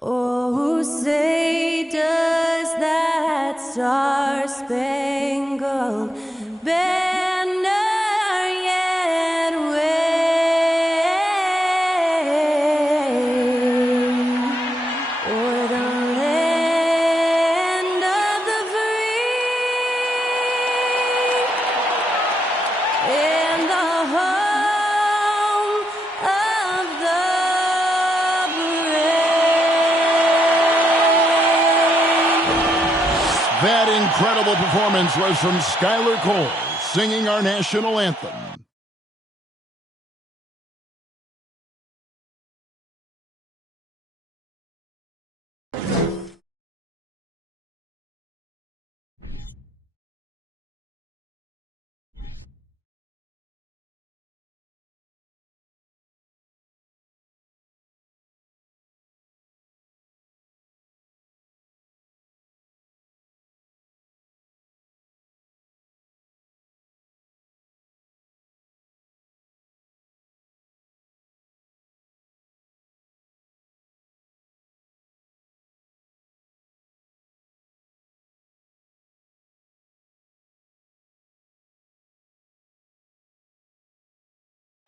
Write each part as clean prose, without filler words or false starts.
Oh, say does that star-spangled banner yet wave o'er the land of the free and the home of the That incredible performance was from Skylar Cole, singing our national anthem.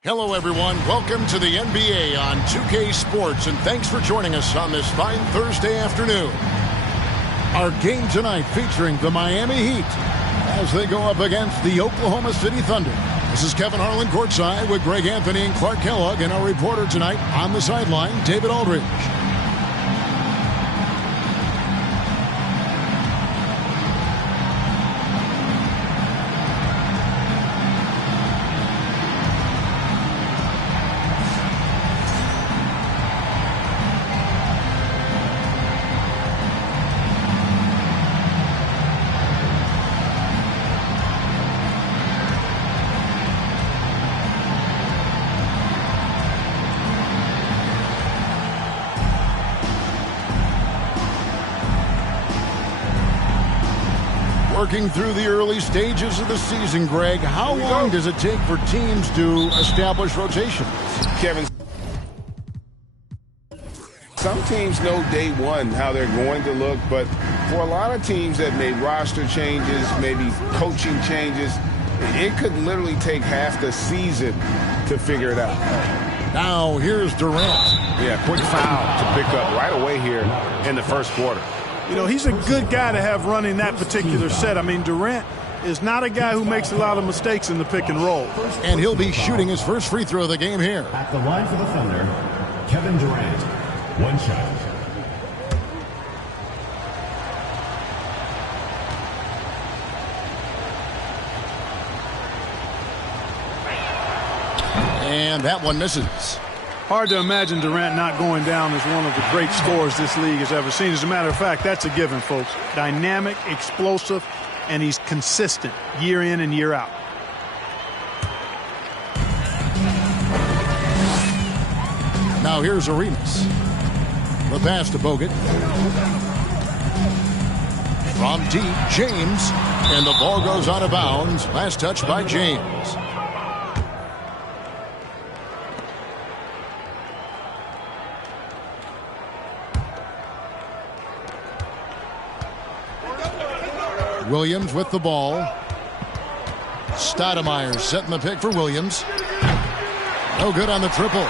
Hello, everyone. Welcome to the NBA on 2K Sports, and thanks for joining us on this fine Thursday afternoon. Our game tonight featuring the Miami Heat as they go up against the Oklahoma City Thunder. This is Kevin Harlan courtside with Greg Anthony and Clark Kellogg, and our reporter tonight on the sideline, David Aldridge. Working through the early stages of the season, Greg, how long does it take for teams to establish rotations? Kevin, some teams know day one how they're going to look, but for a lot of teams that made roster changes, maybe coaching changes, it could literally take half the season to figure it out. Now, here's Durant. Yeah, quick foul to pick up right away here in the first quarter. You know, he's a good guy to have running that particular set. I mean, Durant is not a guy who makes a lot of mistakes in the pick and roll. And he'll be shooting his first free throw of the game here. At the line for the Thunder, Kevin Durant. One shot. And that one misses. Hard to imagine Durant not going down as one of the great scorers this league has ever seen. As a matter of fact, that's a given, folks. Dynamic, explosive, and he's consistent year in and year out. Now here's Arenas. The pass to Bogut. From deep, James. And the ball goes out of bounds. Last touch by James. Williams with the ball. Stoudemire setting the pick for Williams. No good on the triple.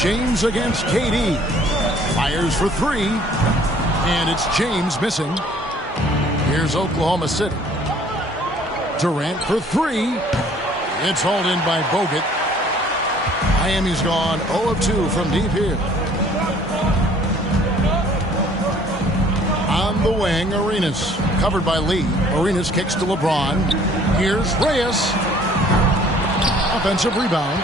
James against KD. Fires for three. And it's James missing. Here's Oklahoma City. Durant for three. It's hauled in by Bogut. Miami's gone 0 of 2 from deep here. On the wing, Arenas. Covered by Lee. Arenas kicks to LeBron. Here's Reyes. Offensive rebound.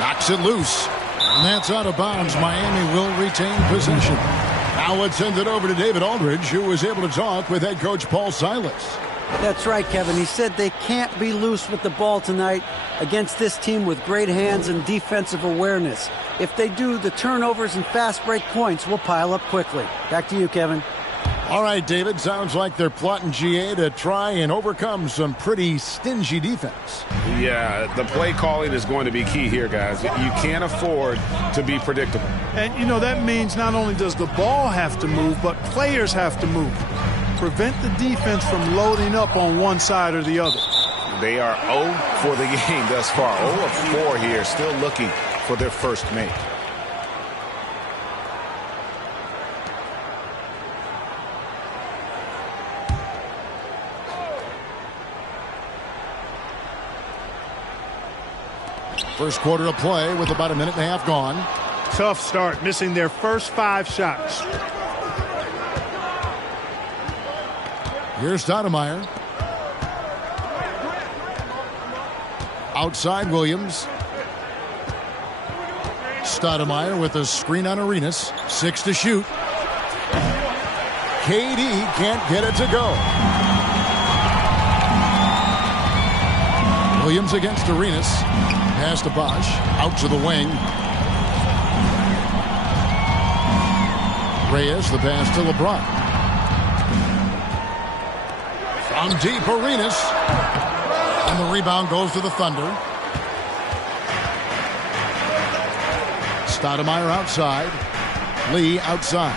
Knocks it loose. And that's out of bounds. Miami will retain possession. Now let's send it over to David Aldridge, who was able to talk with head coach Paul Silas. That's right, Kevin. He said they can't be loose with the ball tonight against this team with great hands and defensive awareness. If they do, the turnovers and fast break points will pile up quickly. Back to you, Kevin. All right, David, sounds like they're plotting GA to try and overcome some pretty stingy defense. Yeah, the play calling is going to be key here, guys. You can't afford to be predictable. And, you know, that means not only does the ball have to move, but players have to move. Prevent the defense from loading up on one side or the other. They are 0 for the game thus far. 0 of 4 here, still looking for their first make. First quarter of play with about a minute and a half gone. Tough start, missing their first 5 shots. Here's Stoudemire. Outside Williams. Stoudemire with a screen on Arenas. 6 to shoot. KD can't get it to go. Williams against Arenas. Pass to Bosch. Out to the wing. Reyes, the pass to LeBron. From deep, Arenas. And the rebound goes to the Thunder. Stoudemire outside. Lee outside.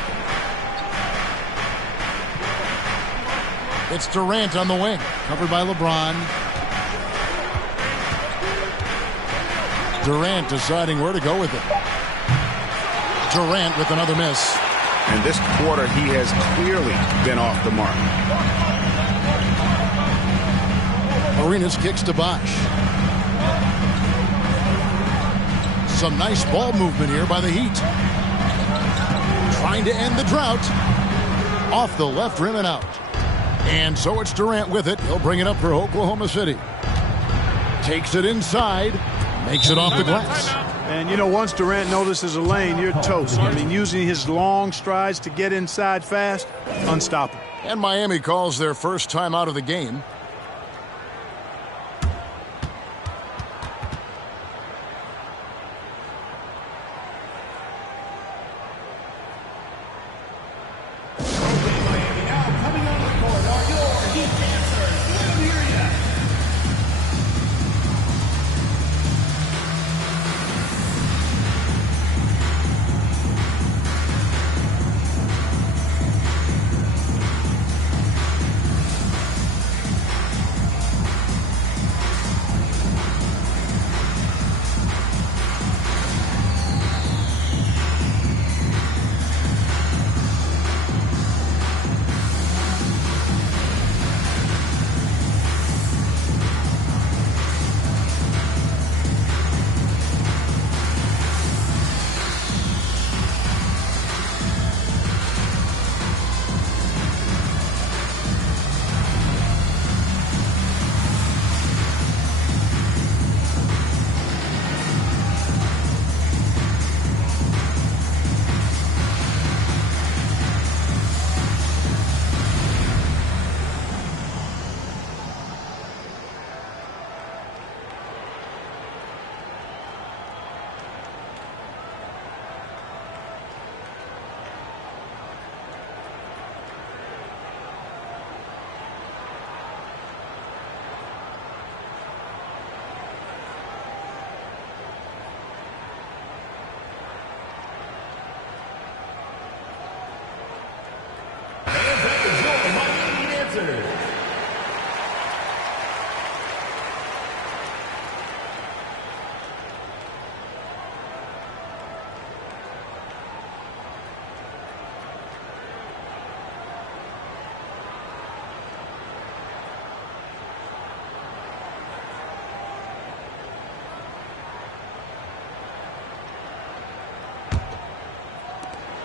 It's Durant on the wing. Covered by LeBron. Durant deciding where to go with it. Durant with another miss. And this quarter, he has clearly been off the mark. Arenas kicks to Bosch. Some nice ball movement here by the Heat. Trying to end the drought. Off the left rim and out. And so it's Durant with it. He'll bring it up for Oklahoma City. Takes it inside. Makes it off the glass. And, you know, once Durant notices a lane, you're toast. I mean, using his long strides to get inside fast, unstoppable. And Miami calls their first time out of the game.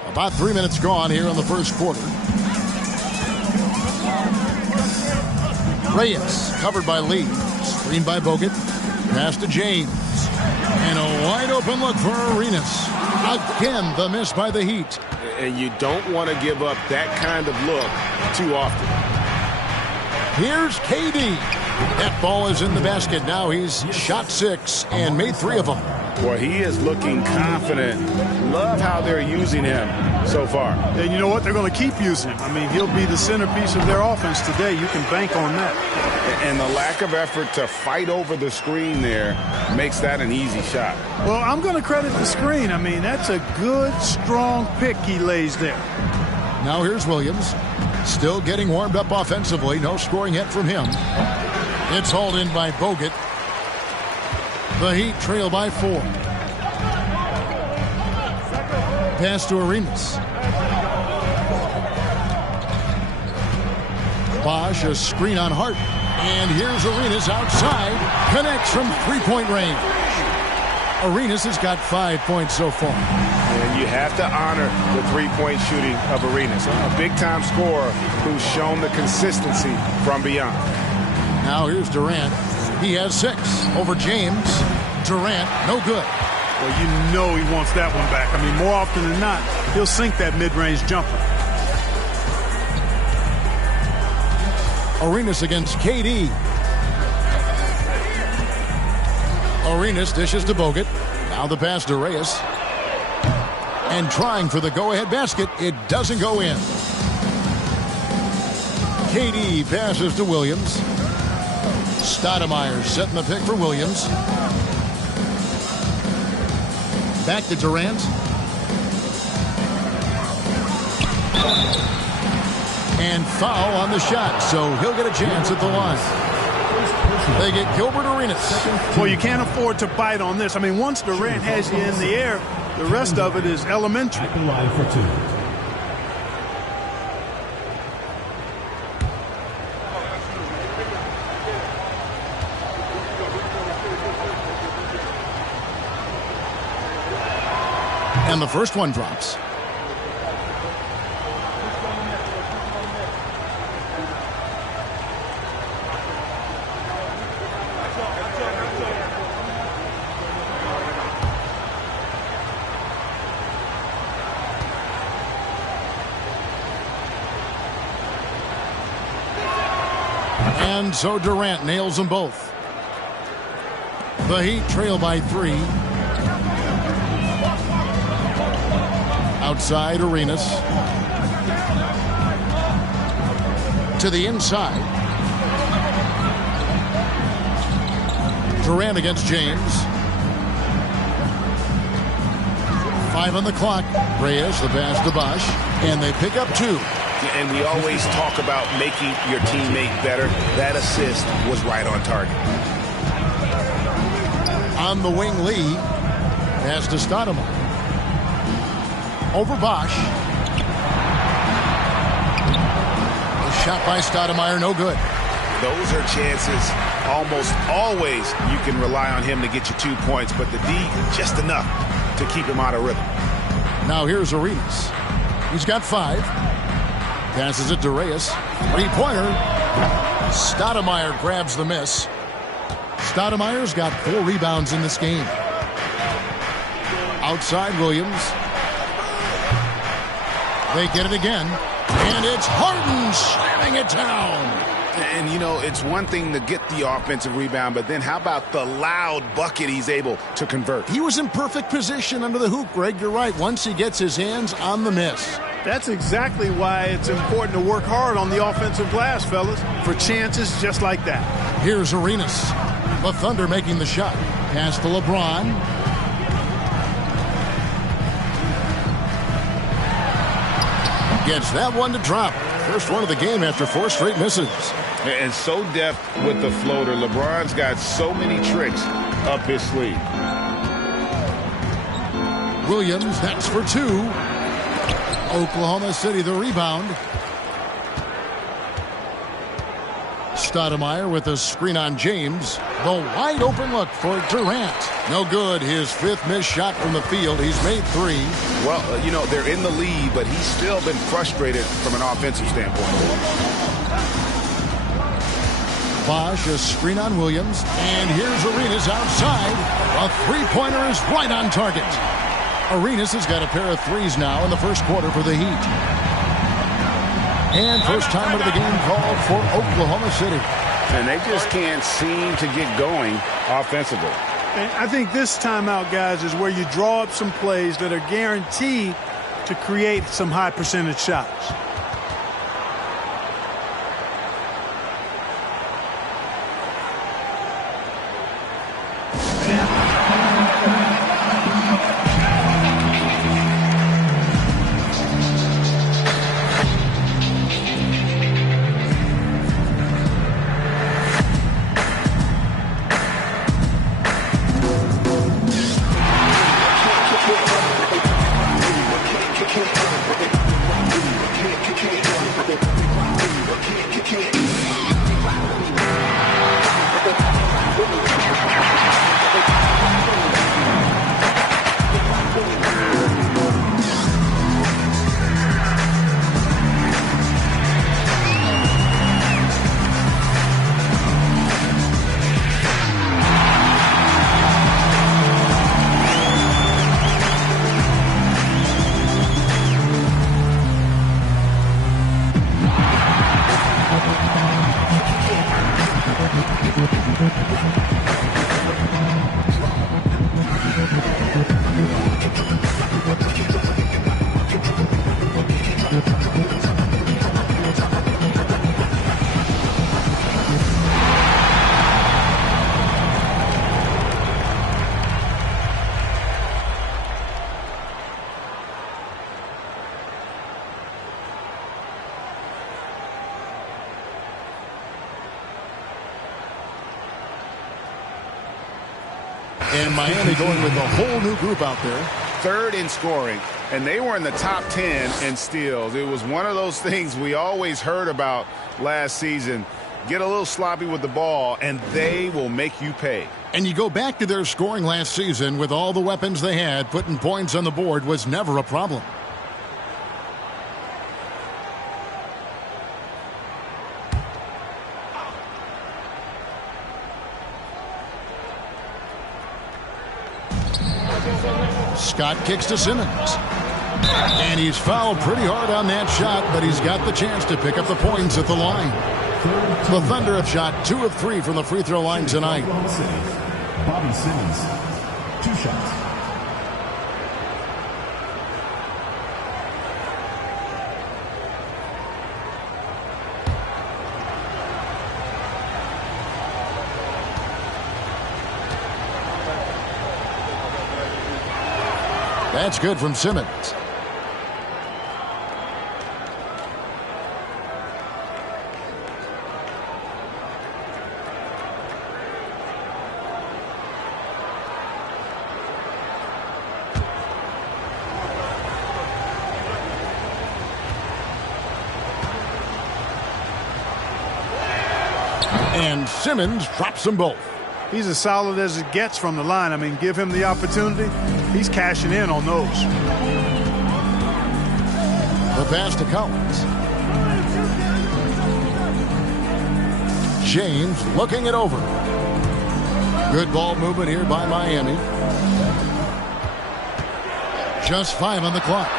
About 3 minutes gone here in the first quarter. Reyes covered by Lee. Screened by Bogut. Pass to James. And a wide open look for Arenas. Again, the miss by the Heat. And you don't want to give up that kind of look too often. Here's KD. That ball is in the basket. Now he's shot 6 and made 3 of them. Boy, he is looking confident. Love how they're using him so far. And you know what? They're going to keep using him. I mean, he'll be the centerpiece of their offense today. You can bank on that. And the lack of effort to fight over the screen there makes that an easy shot. Well, I'm going to credit the screen. I mean, that's a good, strong pick he lays there. Now here's Williams. Still getting warmed up offensively. No scoring yet from him. It's hauled in by Bogut. The Heat trail by 4. Pass to Arenas. Bosch, a screen on Hart. And here's Arenas outside. Connects from three-point range. Arenas has got 5 points so far. And you have to honor the three-point shooting of Arenas. A big-time scorer who's shown the consistency from beyond. Now here's Durant. He has 6 over James. Durant, no good. Well, you know he wants that one back. I mean, more often than not, he'll sink that mid-range jumper. Arenas against KD. Arenas dishes to Bogut. Now the pass to Reyes. And trying for the go-ahead basket. It doesn't go in. KD passes to Williams. Stoudemire setting the pick for Williams. Back to Durant. And foul on the shot, so he'll get a chance at the line. They get Gilbert Arenas. Well, you can't afford to bite on this. I mean, once Durant has you in the air, the rest of it is elementary. At the line for 2. And the first one drops. And so Durant nails them both. The Heat trail by 3. Outside Arenas. To the inside. Durant against James. 5 on the clock. Reyes, the pass to Bosch. And they pick up 2. And we always talk about making your teammate better. That assist was right on target. On the wing, Lee. Pass to Stoudemire. Over Bosch. A shot by Stoudemire, no good. Those are chances almost always you can rely on him to get you 2 points, but the D just enough to keep him out of rhythm. Now here's Arenas. He's got 5. Passes it to Reyes. 3-pointer. Stoudemire grabs the miss. Stoudemire's got 4 rebounds in this game. Outside Williams. They get it again. And it's Harden slamming it down. And, you know, it's one thing to get the offensive rebound, but then how about the loud bucket he's able to convert? He was in perfect position under the hoop, Greg. You're right. Once he gets his hands on the miss. That's exactly why it's important to work hard on the offensive glass, fellas, for chances just like that. Here's Arenas. The Thunder making the shot. Pass to LeBron. Gets that one to drop. First one of the game after 4 straight misses. And so deft with the floater. LeBron's got so many tricks up his sleeve. Williams, that's for 2. Oklahoma City the rebound. Stoudemire with a screen on James. The wide open look for Durant. No good. His 5th missed shot from the field. He's made 3. Well, you know, they're in the lead, but he's still been frustrated from an offensive standpoint. Bosch, a screen on Williams. And here's Arenas outside. A 3-pointer is right on target. Arenas has got a pair of 3s now in the first quarter for the Heat. And first time of the game called for Oklahoma City. And they just can't seem to get going offensively. And I think this timeout, guys, is where you draw up some plays that are guaranteed to create some high percentage shots. And Miami going with a whole new group out there. Third in scoring, and they were in the top 10 in steals. It was one of those things we always heard about last season. Get a little sloppy with the ball, and they will make you pay. And you go back to their scoring last season with all the weapons they had, putting points on the board was never a problem. Scott kicks to Simmons. And he's fouled pretty hard on that shot, but he's got the chance to pick up the points at the line. The Thunder have shot 2 of 3 from the free throw line tonight. Bobby Simmons, 2 shots. That's good from Simmons. And Simmons drops them both. He's as solid as it gets from the line. I mean, give him the opportunity. He's cashing in on those. The pass to Collins. James looking it over. Good ball movement here by Miami. Just 5 on the clock.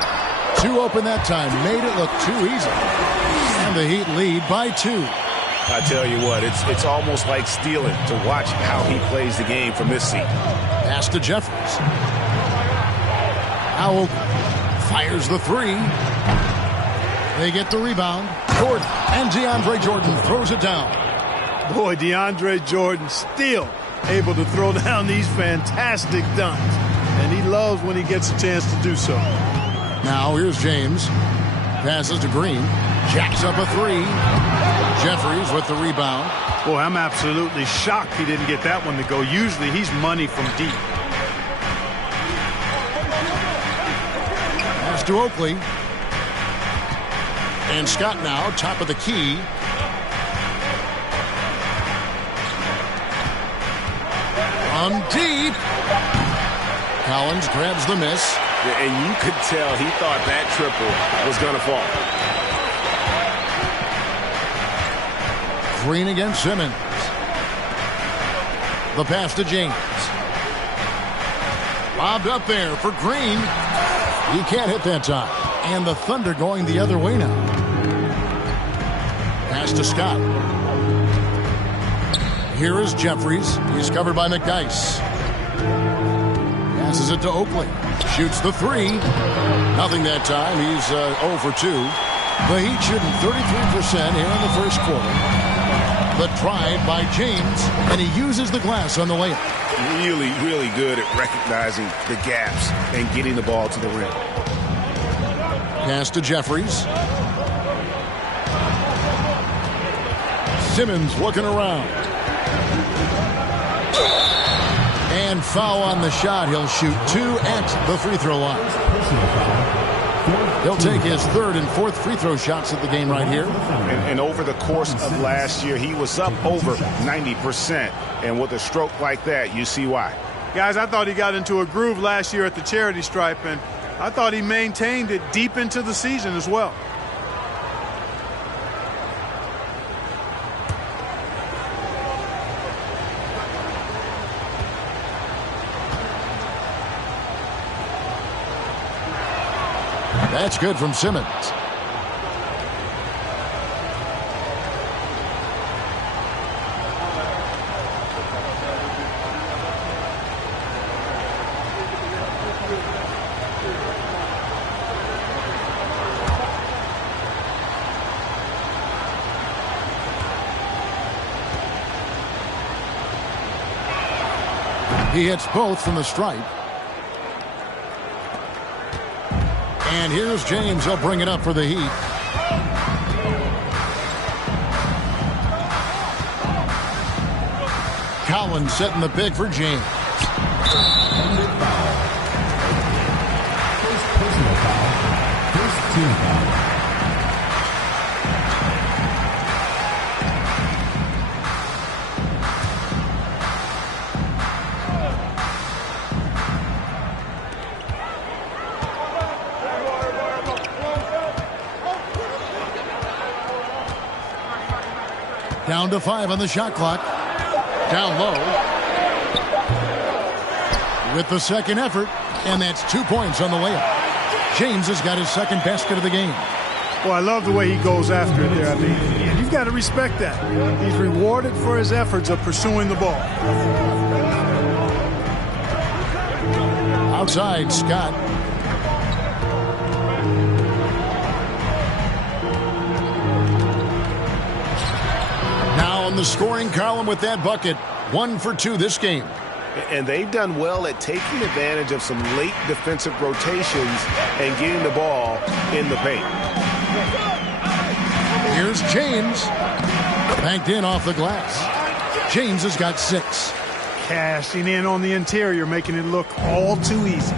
2 open that time. Made it look too easy. And the Heat lead by 2. I tell you what, it's almost like stealing to watch how he plays the game from this seat. Pass to Jeffries. Now fires the 3. They get the rebound. Jordan and DeAndre Jordan throws it down. Boy, DeAndre Jordan still able to throw down these fantastic dunks. And he loves when he gets a chance to do so. Now here's James. Passes to Green. Jacks up a 3. Jeffries with the rebound. Boy, I'm absolutely shocked he didn't get that one to go. Usually he's money from deep. Pass to Oakley. And Scott now, top of the key. From deep. Collins grabs the miss. And you could tell he thought that triple was going to fall. Green against Simmons. The pass to James. Lobbed up there for Green. He can't hit that time. And the Thunder going the other way now. Pass to Scott. Here is Jeffries. He's covered by McDyess. Passes it to Oakley. Shoots the three. Nothing that time. He's 0 for 2. The Heat shooting 33% here in the first quarter. The drive by James, and he uses the glass on the layup. Really, really good at recognizing the gaps and getting the ball to the rim. Pass to Jeffries. Simmons looking around. And foul on the shot. He'll shoot 2 at the free throw line. He'll take his 3rd and 4th free throw shots of the game right here. And over the course of last year, he was up over 90%. And with a stroke like that, you see why. Guys, I thought he got into a groove last year at the charity stripe, and I thought he maintained it deep into the season as well. That's good from Simmons. He hits both from the stripe. And here's James. He'll bring it up for the Heat. Collins setting the pick for James. First personal foul. First team foul. Down to 5 on the shot clock. Down low. With the second effort, and that's 2 points on the layup. James has got his second basket of the game. Well, I love the way he goes after it there. I mean, you've got to respect that. He's rewarded for his efforts of pursuing the ball. Outside, Scott. Now in the scoring column with that bucket. 1 for 2 this game. And they've done well at taking advantage of some late defensive rotations and getting the ball in the paint. Here's James. Banked in off the glass. James has got 6. Cashing in on the interior, making it look all too easy.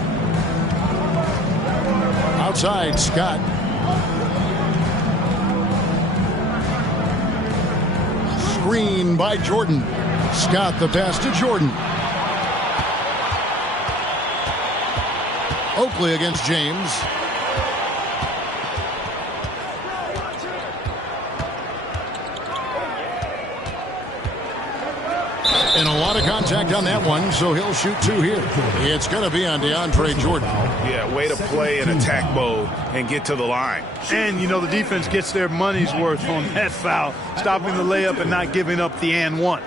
Outside, Scott. Screen by Jordan. Scott the pass to Jordan. Oakley against James. And a lot of contact on that one, so he'll shoot 2 here. It's going to be on DeAndre Jordan. Yeah, way to play in attack mode and get to the line. And, you know, the defense gets their money's worth on that foul, stopping the layup and not giving up the and one.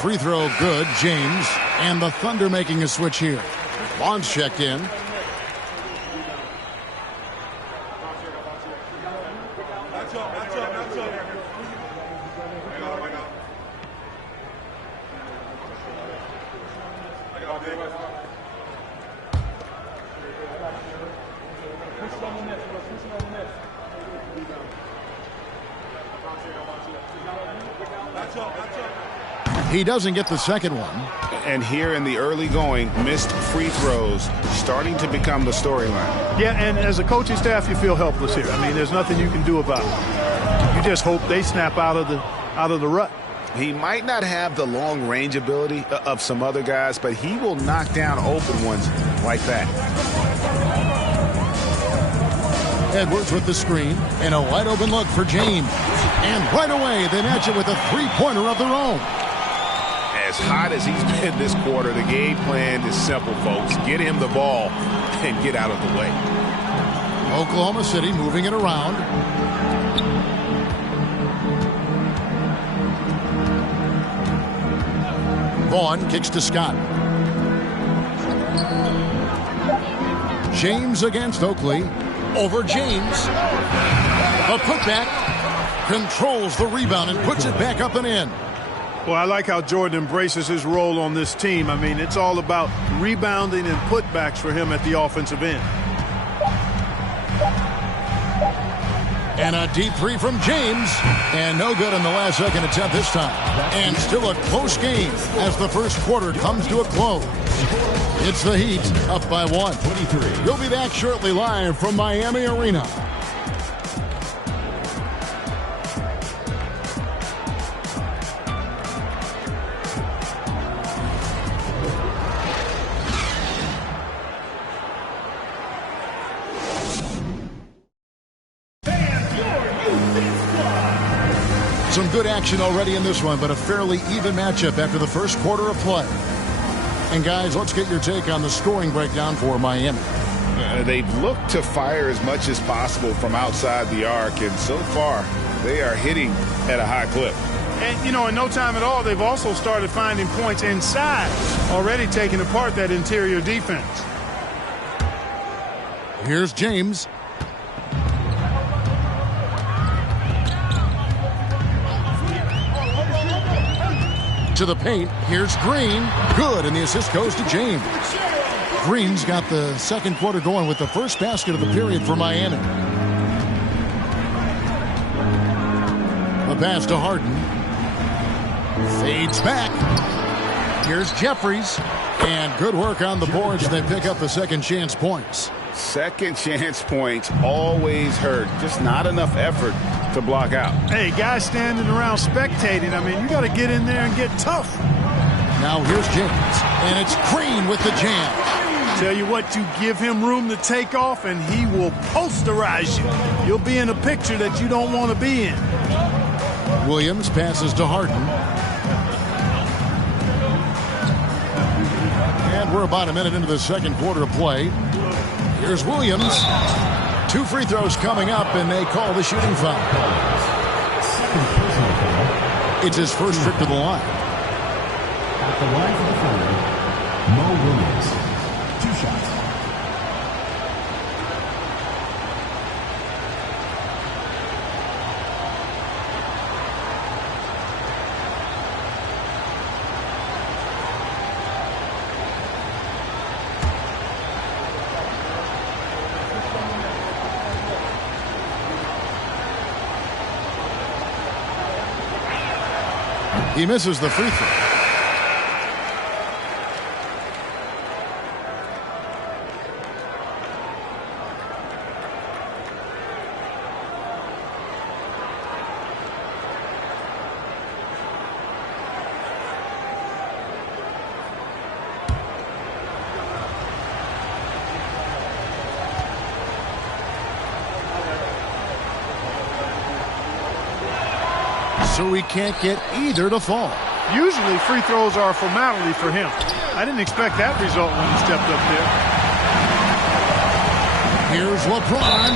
Free throw good, James. And the Thunder making a switch here. Bonds checked in. He doesn't get the second one. And here in the early going, missed free throws starting to become the storyline. Yeah, and as a coaching staff, you feel helpless here. I mean, there's nothing you can do about it. You just hope they snap out of the rut. He might not have the long range ability of some other guys, but he will knock down open ones like that. Edwards with the screen and a wide open look for James. And right away, they match it with a three-pointer of their own. As hot as he's been this quarter, the game plan is simple, folks. Get him the ball and get out of the way. Oklahoma City moving it around. Vaughn kicks to Scott. James against Oakley. Over James. A putback. Controls the rebound and puts it back up and in. Well, I like how Jordan embraces his role on this team. I mean, it's all about rebounding and putbacks for him at the offensive end. And a deep three from James. And no good in the last second attempt this time. And still a close game as the first quarter comes to a close. It's the Heat up by 1. 23. We'll be back shortly live from Miami Arena. Some good action already in this one, but a fairly even matchup after the first quarter of play. And guys, let's get your take on the scoring breakdown for Miami. They've looked to fire as much as possible from outside the arc, and so far they are hitting at a high clip. And, you know, in no time at all, they've also started finding points inside, already taking apart that interior defense. Here's James. To the paint. Here's Green. Good, and the assist goes to James. Green's got the second quarter going with the first basket of the period for Miami. The pass to Harden. Fades back. Here's Jeffries. And good work on the boards. They pick up the second chance points. Second chance points always hurt. Just not enough effort to block out. Hey, guys standing around spectating. I mean, you got to get in there and get tough. Now here's James. And it's Green with the jam. Tell you what, you give him room to take off and he will posterize you. You'll be in a picture that you don't want to be in. Williams passes to Harden. And we're about a minute into the second quarter of play. Here's Williams. 2 free throws coming up, and they call the shooting foul. It's his first trip to the line. At the line for the foul, Mo Williams. 2 shots. He misses the free throw. So he can't get either to fall. Usually free throws are a formality for him. I didn't expect that result when he stepped up there. Here's LeBron.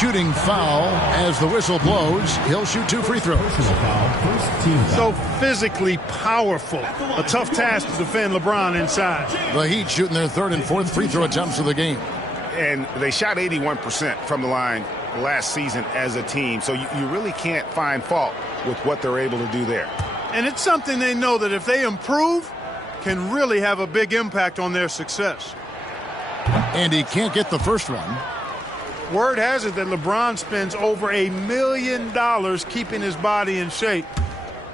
Shooting foul as the whistle blows. He'll shoot 2 free throws. First team foul. So physically powerful. A tough task to defend LeBron inside. The Heat shooting their 3rd and 4th free throw attempts of the game. And they shot 81% from the line last season as a team. So you really can't find fault with what they're able to do there. And it's something they know that if they improve, can really have a big impact on their success. And he can't get the first one. Word has it that LeBron spends over $1 million keeping his body in shape.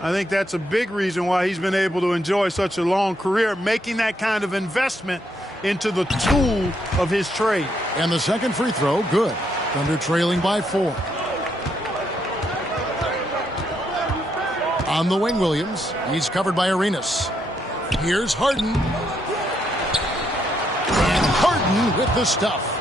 I think that's a big reason why he's been able to enjoy such a long career, making that kind of investment into the tool of his trade. And the second free throw, good. Thunder trailing by 4. On the wing, Williams. He's covered by Arenas. Here's Harden. And Harden with the stuff.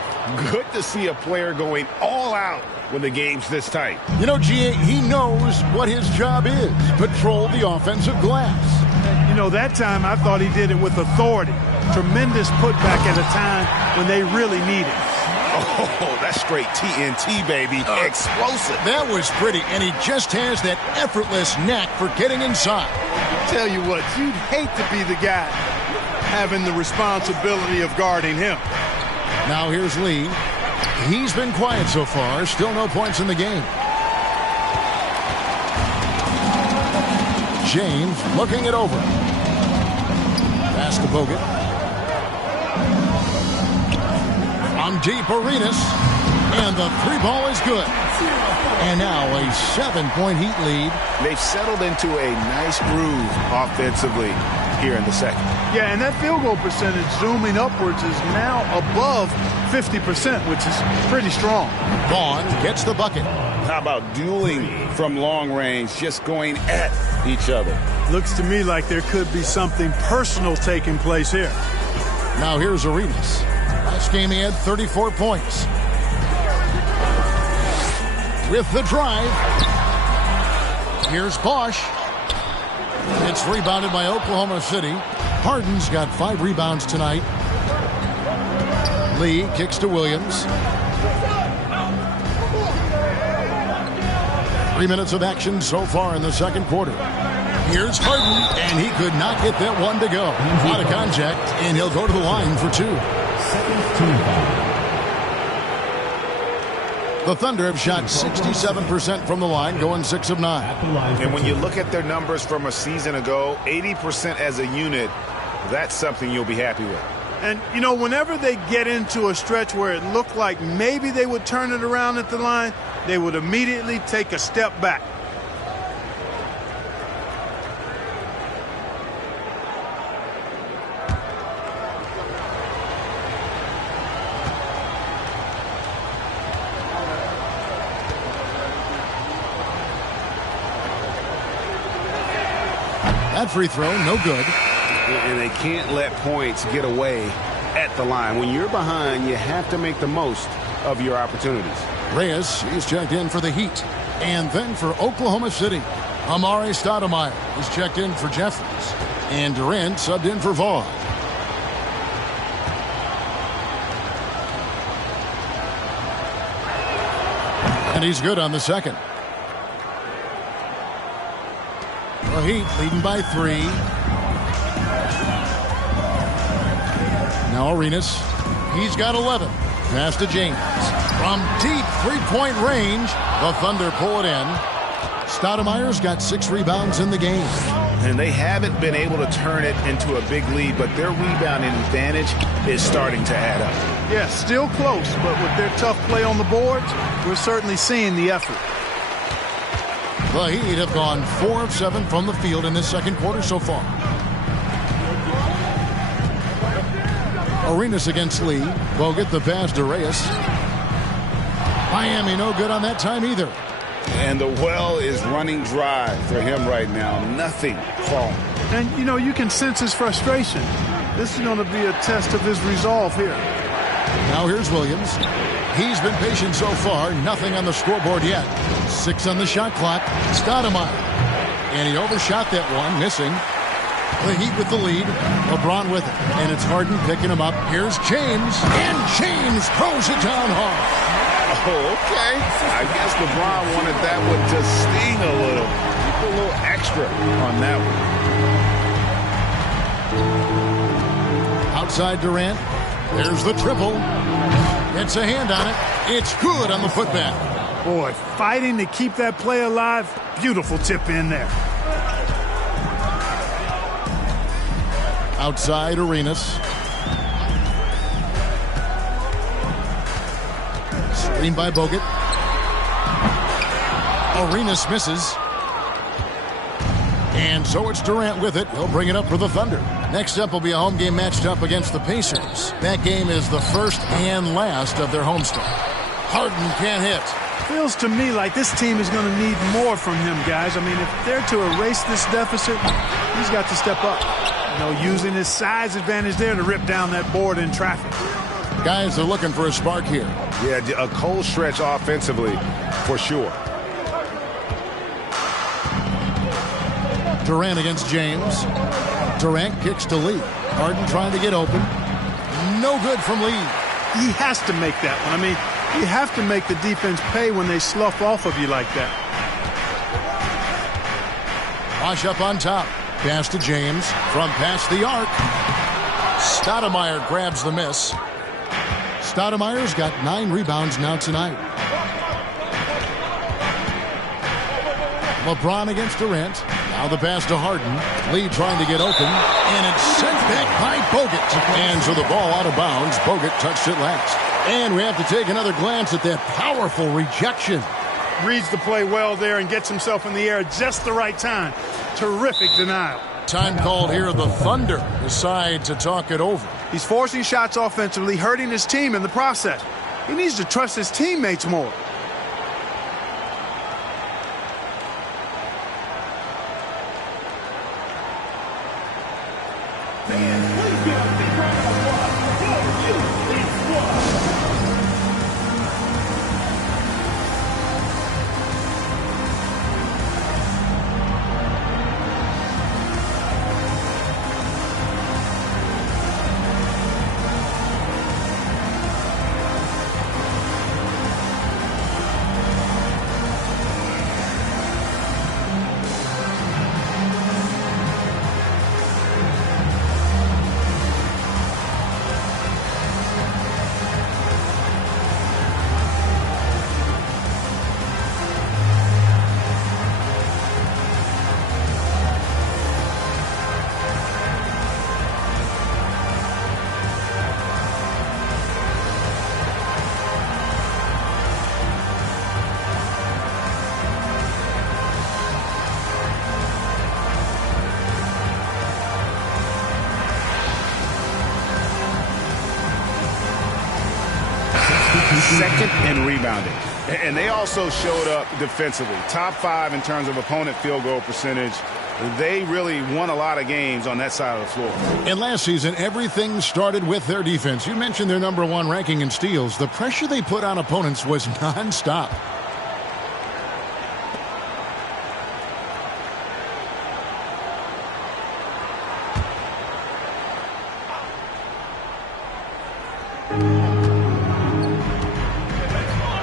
Good to see a player going all out when the game's this tight. You know, G.A., he knows what his job is. Patrol the offensive glass. You know, that time I thought he did it with authority. Tremendous putback at a time when they really need it. Oh, that's straight TNT, baby. Explosive. That was pretty, and he just has that effortless knack for getting inside. Tell you what, you'd hate to be the guy having the responsibility of guarding him. Now here's Lee. He's been quiet so far. Still no points in the game. James looking it over. Pass to Bogut. From deep, Arenas. And the three ball is good. And now a 7-point Heat lead. They've settled into a nice groove offensively here in the second. Yeah, and that field goal percentage zooming upwards is now above 50%, which is pretty strong. Vaughn gets the bucket. How about dueling from long range, just going at each other? Looks to me like there could be something personal taking place here. Now here's Arenas. Last game he had 34 points. With the drive. Here's Bosch. It's rebounded by Oklahoma City. Harden's got 5 rebounds tonight. Lee kicks to Williams. 3 minutes of action so far in the second quarter. Here's Harden, and he could not get that one to go. Out of contact, and he'll go to the line for 2. The Thunder have shot 67% from the line, going 6 of 9. And when you look at their numbers from a season ago, 80% as a unit, that's something you'll be happy with. And, you know, whenever they get into a stretch where it looked like maybe they would turn it around at the line, they would immediately take a step back. That free throw, no good. And they can't let points get away at the line. When you're behind, you have to make the most of your opportunities. Reyes, he's checked in for the Heat. And then for Oklahoma City, Amari Stoudemire is checked in for Jeffries. And Durant subbed in for Vaughn. And he's good on the second. The Heat leading by 3. Now Arenas. He's got 11. Pass to James. From deep three-point range, the Thunder pull it in. Stoudemire's got 6 rebounds in the game. And they haven't been able to turn it into a big lead, but their rebounding advantage is starting to add up. Yeah, still close, but with their tough play on the boards, we're certainly seeing the effort. The Heat have gone 4 of 7 from the field in this second quarter so far. Arenas against Lee. Bogut the pass to Reyes. Miami no good on that time either. And the well is running dry for him right now. Nothing falling. And, you know, you can sense his frustration. This is going to be a test of his resolve here. Now here's Williams. He's been patient so far. Nothing on the scoreboard yet. 6 on the shot clock. Stoudemire. And he overshot that one, missing. The Heat with the lead. LeBron with it. And it's Harden picking him up. Here's James. And James throws it down hard. Oh, okay. I guess LeBron wanted that one to sting a little. Keep a little extra on that one. Outside Durant. There's the triple. It's a hand on it. It's good on the putback. Boy, fighting to keep that play alive. Beautiful tip in there. Outside Arenas. Screen by Bogut. Arenas misses. And so it's Durant with it. He'll bring it up for the Thunder. Next up will be a home game matched up against the Pacers. That game is the first and last of their homestand. Harden can't hit. Feels to me like this team is going to need more from him, guys. I mean, if they're to erase this deficit, he's got to step up. You know, using his size advantage there to rip down that board in traffic. Guys are looking for a spark here. Yeah, a cold stretch offensively for sure. Durant against James. Durant kicks to Lee. Harden trying to get open. No good from Lee. He has to make that one. I mean, you have to make the defense pay when they slough off of you like that. Bosh up on top. Pass to James from past the arc. Stoudemire grabs the miss. Stoudemire's got 9 rebounds now tonight. LeBron against Durant. Now the pass to Harden. Lee trying to get open. And it's sent back by Bogut. And so the ball out of bounds. Bogut touched it last. And we have to take another glance at that powerful rejection. Reads the play well there and gets himself in the air at just the right time. Terrific denial. Time called here. The Thunder decide to talk it over. He's forcing shots offensively, hurting his team in the process. He needs to trust his teammates more. Second in rebounding. And they also showed up defensively. Top 5 in terms of opponent field goal percentage. They really won a lot of games on that side of the floor. And last season, everything started with their defense. You mentioned their #1 ranking in steals. The pressure they put on opponents was nonstop.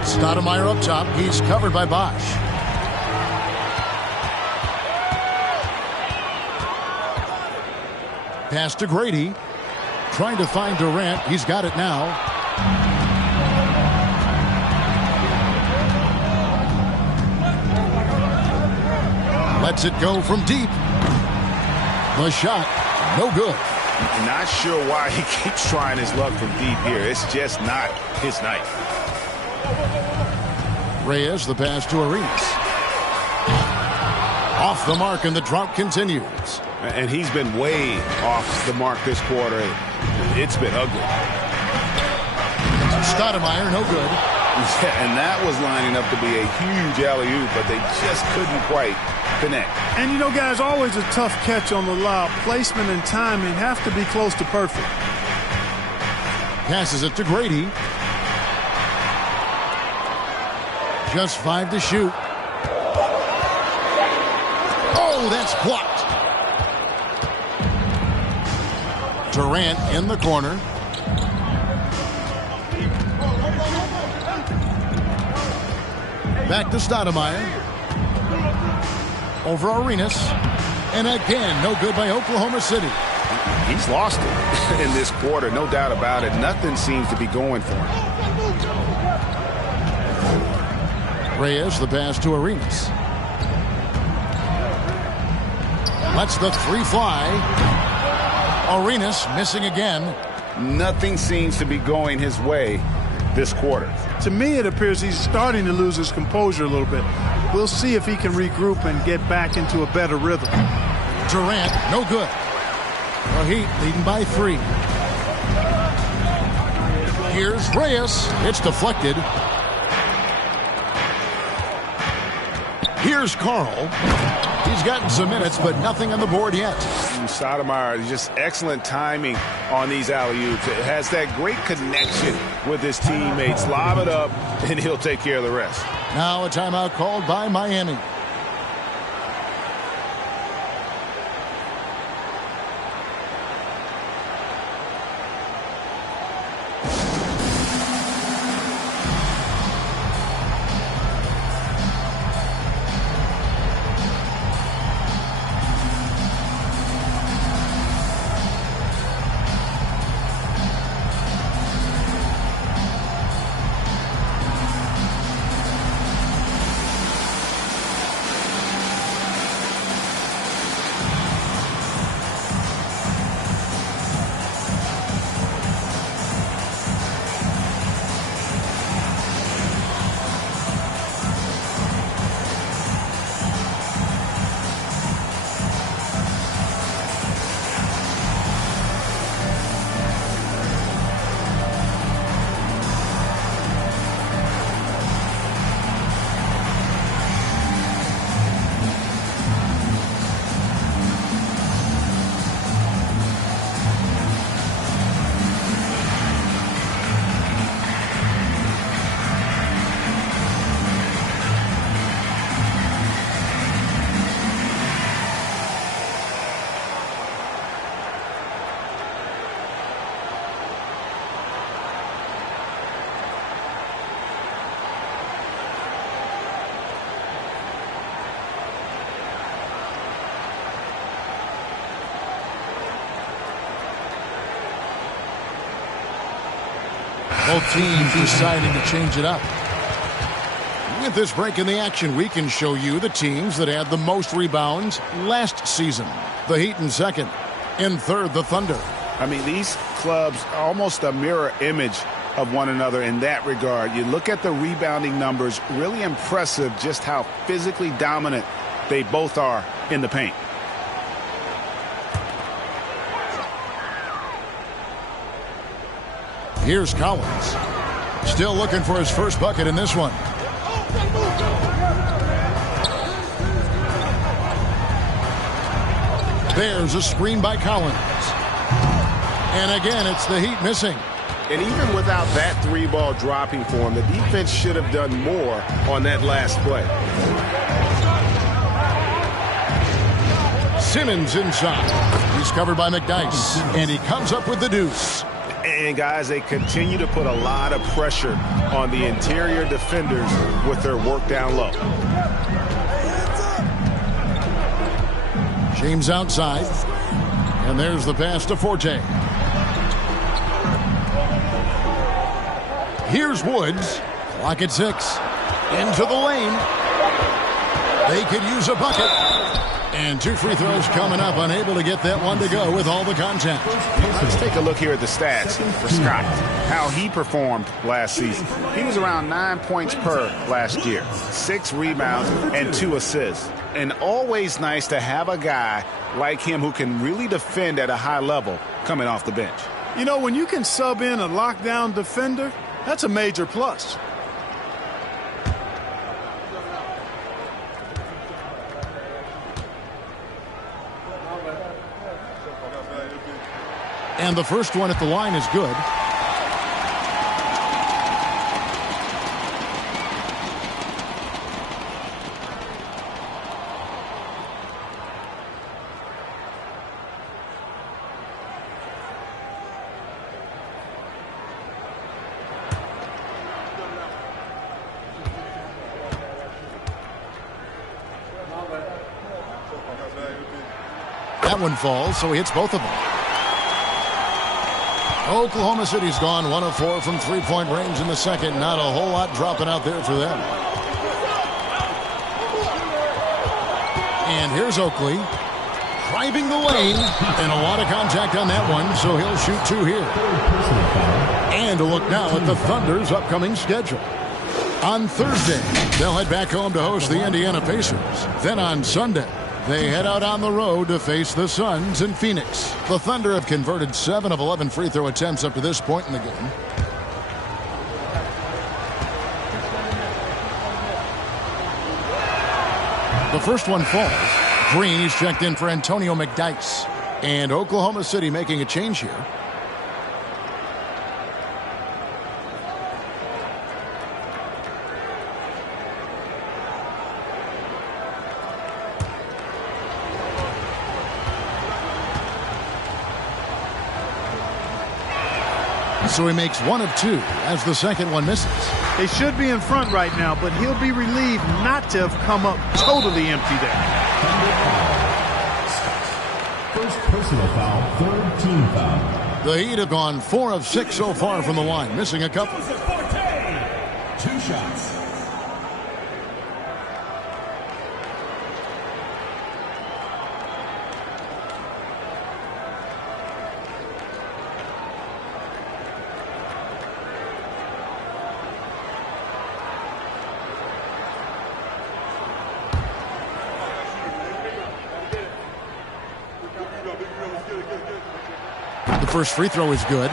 Stoudemire up top. He's covered by Bosh. Pass to Grady. Trying to find Durant. He's got it now. Lets it go from deep. The shot, no good. Not sure why he keeps trying his luck from deep here. It's just not his night. Reyes, the pass to Arenas. Off the mark, and the drought continues. And he's been way off the mark this quarter. It's been ugly. Stoudemire, no good. And that was lining up to be a huge alley-oop, but they just couldn't quite connect. And, you know, guys, always a tough catch on the lob. Placement and timing have to be close to perfect. Passes it to Grady. Just 5 to shoot. Oh, that's blocked. Durant in the corner. Back to Stoudemire. Over Arenas. And again, no good by Oklahoma City. He's lost it in this quarter, no doubt about it. Nothing seems to be going for him. Reyes, the pass to Arenas. Lets the 3 fly. Arenas missing again. Nothing seems to be going his way this quarter. To me, it appears he's starting to lose his composure a little bit. We'll see if he can regroup and get back into a better rhythm. Durant, no good. The Heat leading by 3. Here's Reyes. It's deflected. Here's Carl. He's gotten some minutes, but nothing on the board yet. Sotomayor, just excellent timing on these alley-oops. It has that great connection with his teammates. Lob it up, and he'll take care of the rest. Now a timeout called by Miami. Both teams deciding to change it up. With this break in the action, we can show you the teams that had the most rebounds last season. The Heat in second. In third, the Thunder. I mean, these clubs are almost a mirror image of one another in that regard. You look at the rebounding numbers, really impressive just how physically dominant they both are in the paint. Here's Collins. Still looking for his first bucket in this one. There's a screen by Collins. And again, it's the Heat missing. And even without that three ball dropping for him, the defense should have done more on that last play. Simmons inside. He's covered by McDyess. And he comes up with the deuce. And, guys, they continue to put a lot of pressure on the interior defenders with their work down low. James outside. And there's the pass to Forte. Here's Woods. Clock at 6. Into the lane. They could use a bucket. And 2 free throws coming up. Unable to get that one to go with all the contact. Let's take a look here at the stats for Scott. How he performed last season. He was around 9 points per last year. 6 rebounds and 2 assists. And always nice to have a guy like him who can really defend at a high level coming off the bench. You know, when you can sub in a lockdown defender, that's a major plus. And the first one at the line is good. That one falls, so he hits both of them. Oklahoma City's gone 1 of 4 from three-point range in the second. Not a whole lot dropping out there for them. And here's Oakley. Driving the lane. And a lot of contact on that one, so he'll shoot 2 here. And a look now at the Thunder's upcoming schedule. On Thursday, they'll head back home to host the Indiana Pacers. Then on Sunday, they head out on the road to face the Suns in Phoenix. The Thunder have converted 7 of 11 free throw attempts up to this point in the game. The first one falls. Green, he's checked in for Antonio McDyess. And Oklahoma City making a change here. So he makes one of two as the second one misses. They should be in front right now, but he'll be relieved not to have come up totally empty there. First personal foul, third team foul. The Heat have gone 4 of 6 so far from the line, missing a couple. 2 shots. The first free throw is good.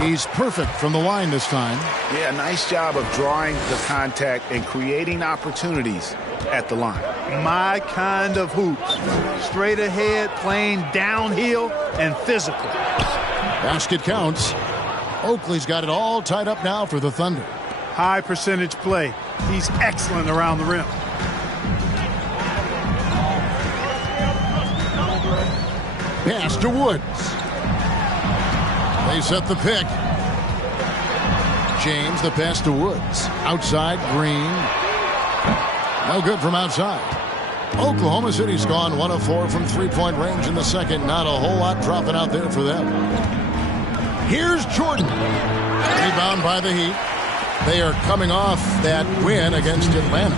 He's perfect from the line this time. Yeah, nice job of drawing the contact and creating opportunities at the line. My kind of hoops. Straight ahead, playing downhill, and physical. Basket counts. Oakley's got it all tied up now for the Thunder. High percentage play. He's excellent around the rim. Pass to Woods. They set the pick. James, the pass to Woods. Outside, Green. No good from outside. Oklahoma City's gone 1 of 4 from three-point range in the second. Not a whole lot dropping out there for them. Here's Jordan. Rebound by the Heat. They are coming off that win against Atlanta.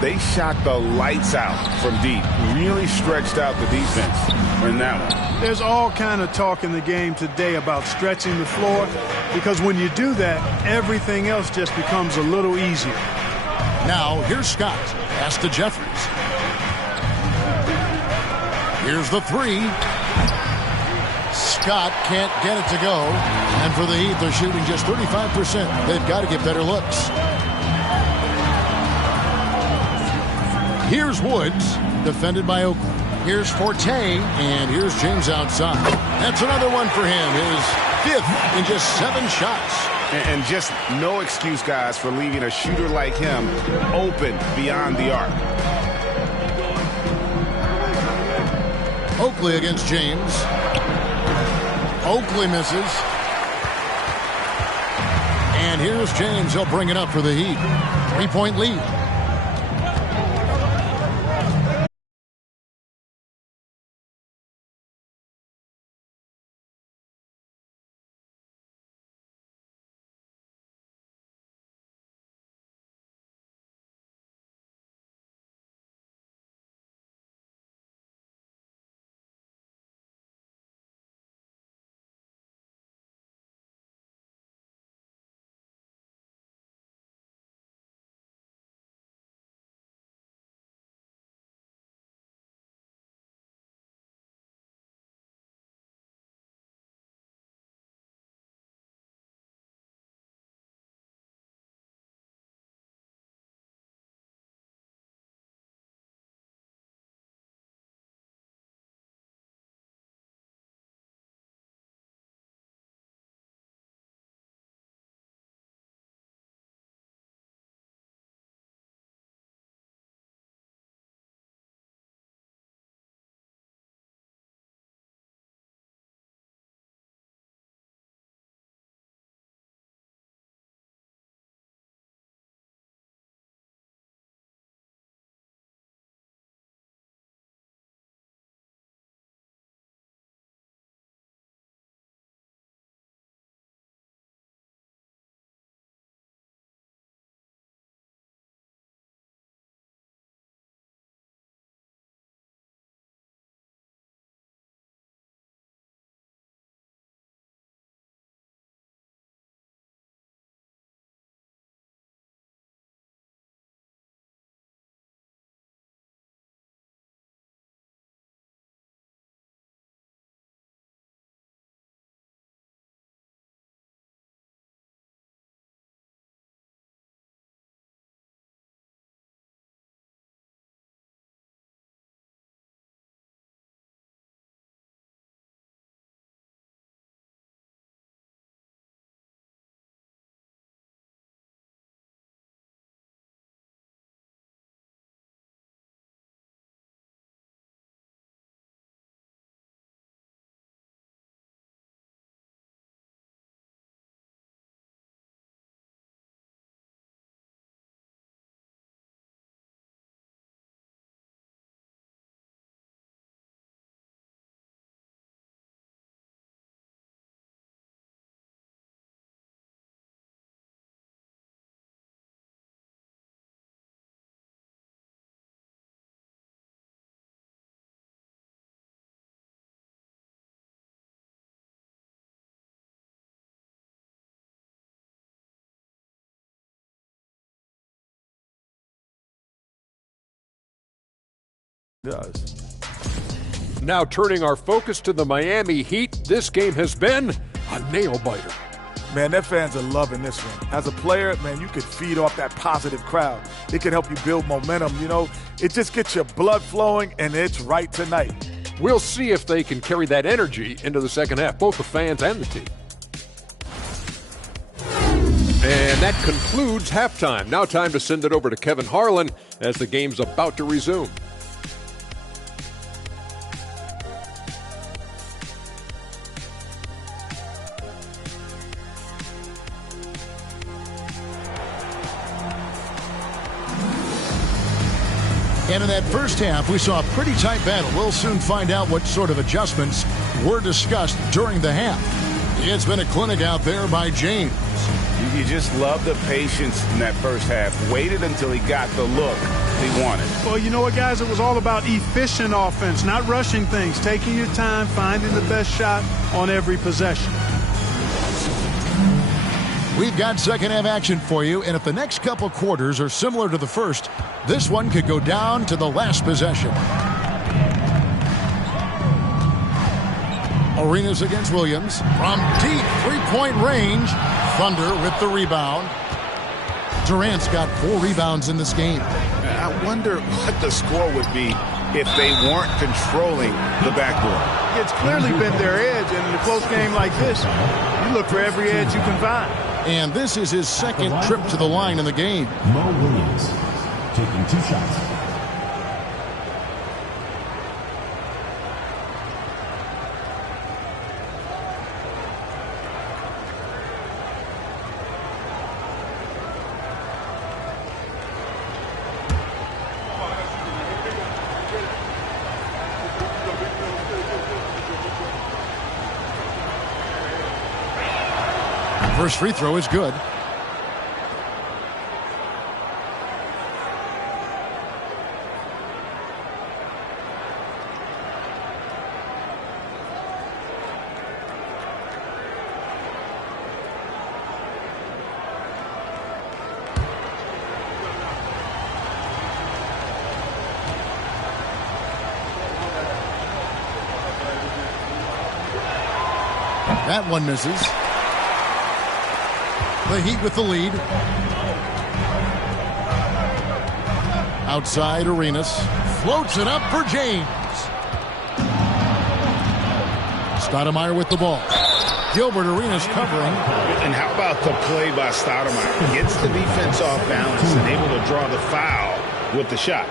They shot the lights out from deep. Really stretched out the defense in that one. There's all kind of talk in the game today about stretching the floor, because when you do that, everything else just becomes a little easier. Now, here's Scott. Pass to Jeffries. Here's the three. Scott can't get it to go. And for the Heat, they're shooting just 35%. They've got to get better looks. Here's Woods, defended by Oakland. Here's Forte, and here's James outside. That's another one for him. His 5th in just 7 shots. And just no excuse, guys, for leaving a shooter like him open beyond the arc. Oakley against James. Oakley misses. And here's James. He'll bring it up for the Heat. 3-point lead. does. Now turning our focus to the Miami Heat, this game has been a nail-biter. Man, their fans are loving this one. As a player, man, you can feed off that positive crowd. It can help you build momentum, you know. It just gets your blood flowing, and it's right tonight. We'll see if they can carry that energy into the second half, both the fans and the team. And that concludes halftime. Now time to send it over to Kevin Harlan as the game's about to resume. And in that first half, we saw a pretty tight battle. We'll soon find out what sort of adjustments were discussed during the half. It's been a clinic out there by James. You just love the patience in that first half. Waited until he got the look he wanted. Well, you know what, guys? It was all about efficient offense, not rushing things, taking your time, finding the best shot on every possession. We've got second half action for you, and if the next couple quarters are similar to the first, this one could go down to the last possession. Arenas against Williams. From deep three-point range, Thunder with the rebound. Durant's got 4 rebounds in this game. I wonder what the score would be if they weren't controlling the backboard. It's clearly been their edge, and in a close game like this, you look for every edge you can find. And this is his second trip to the line in the game. Mo Williams taking 2 shots. First free throw is good. That one misses. The Heat with the lead. Outside, Arenas floats it up for James. Stoudemire with the ball. Gilbert Arenas covering. And how about the play by Stoudemire? Gets the defense off balance and able to draw the foul with the shot.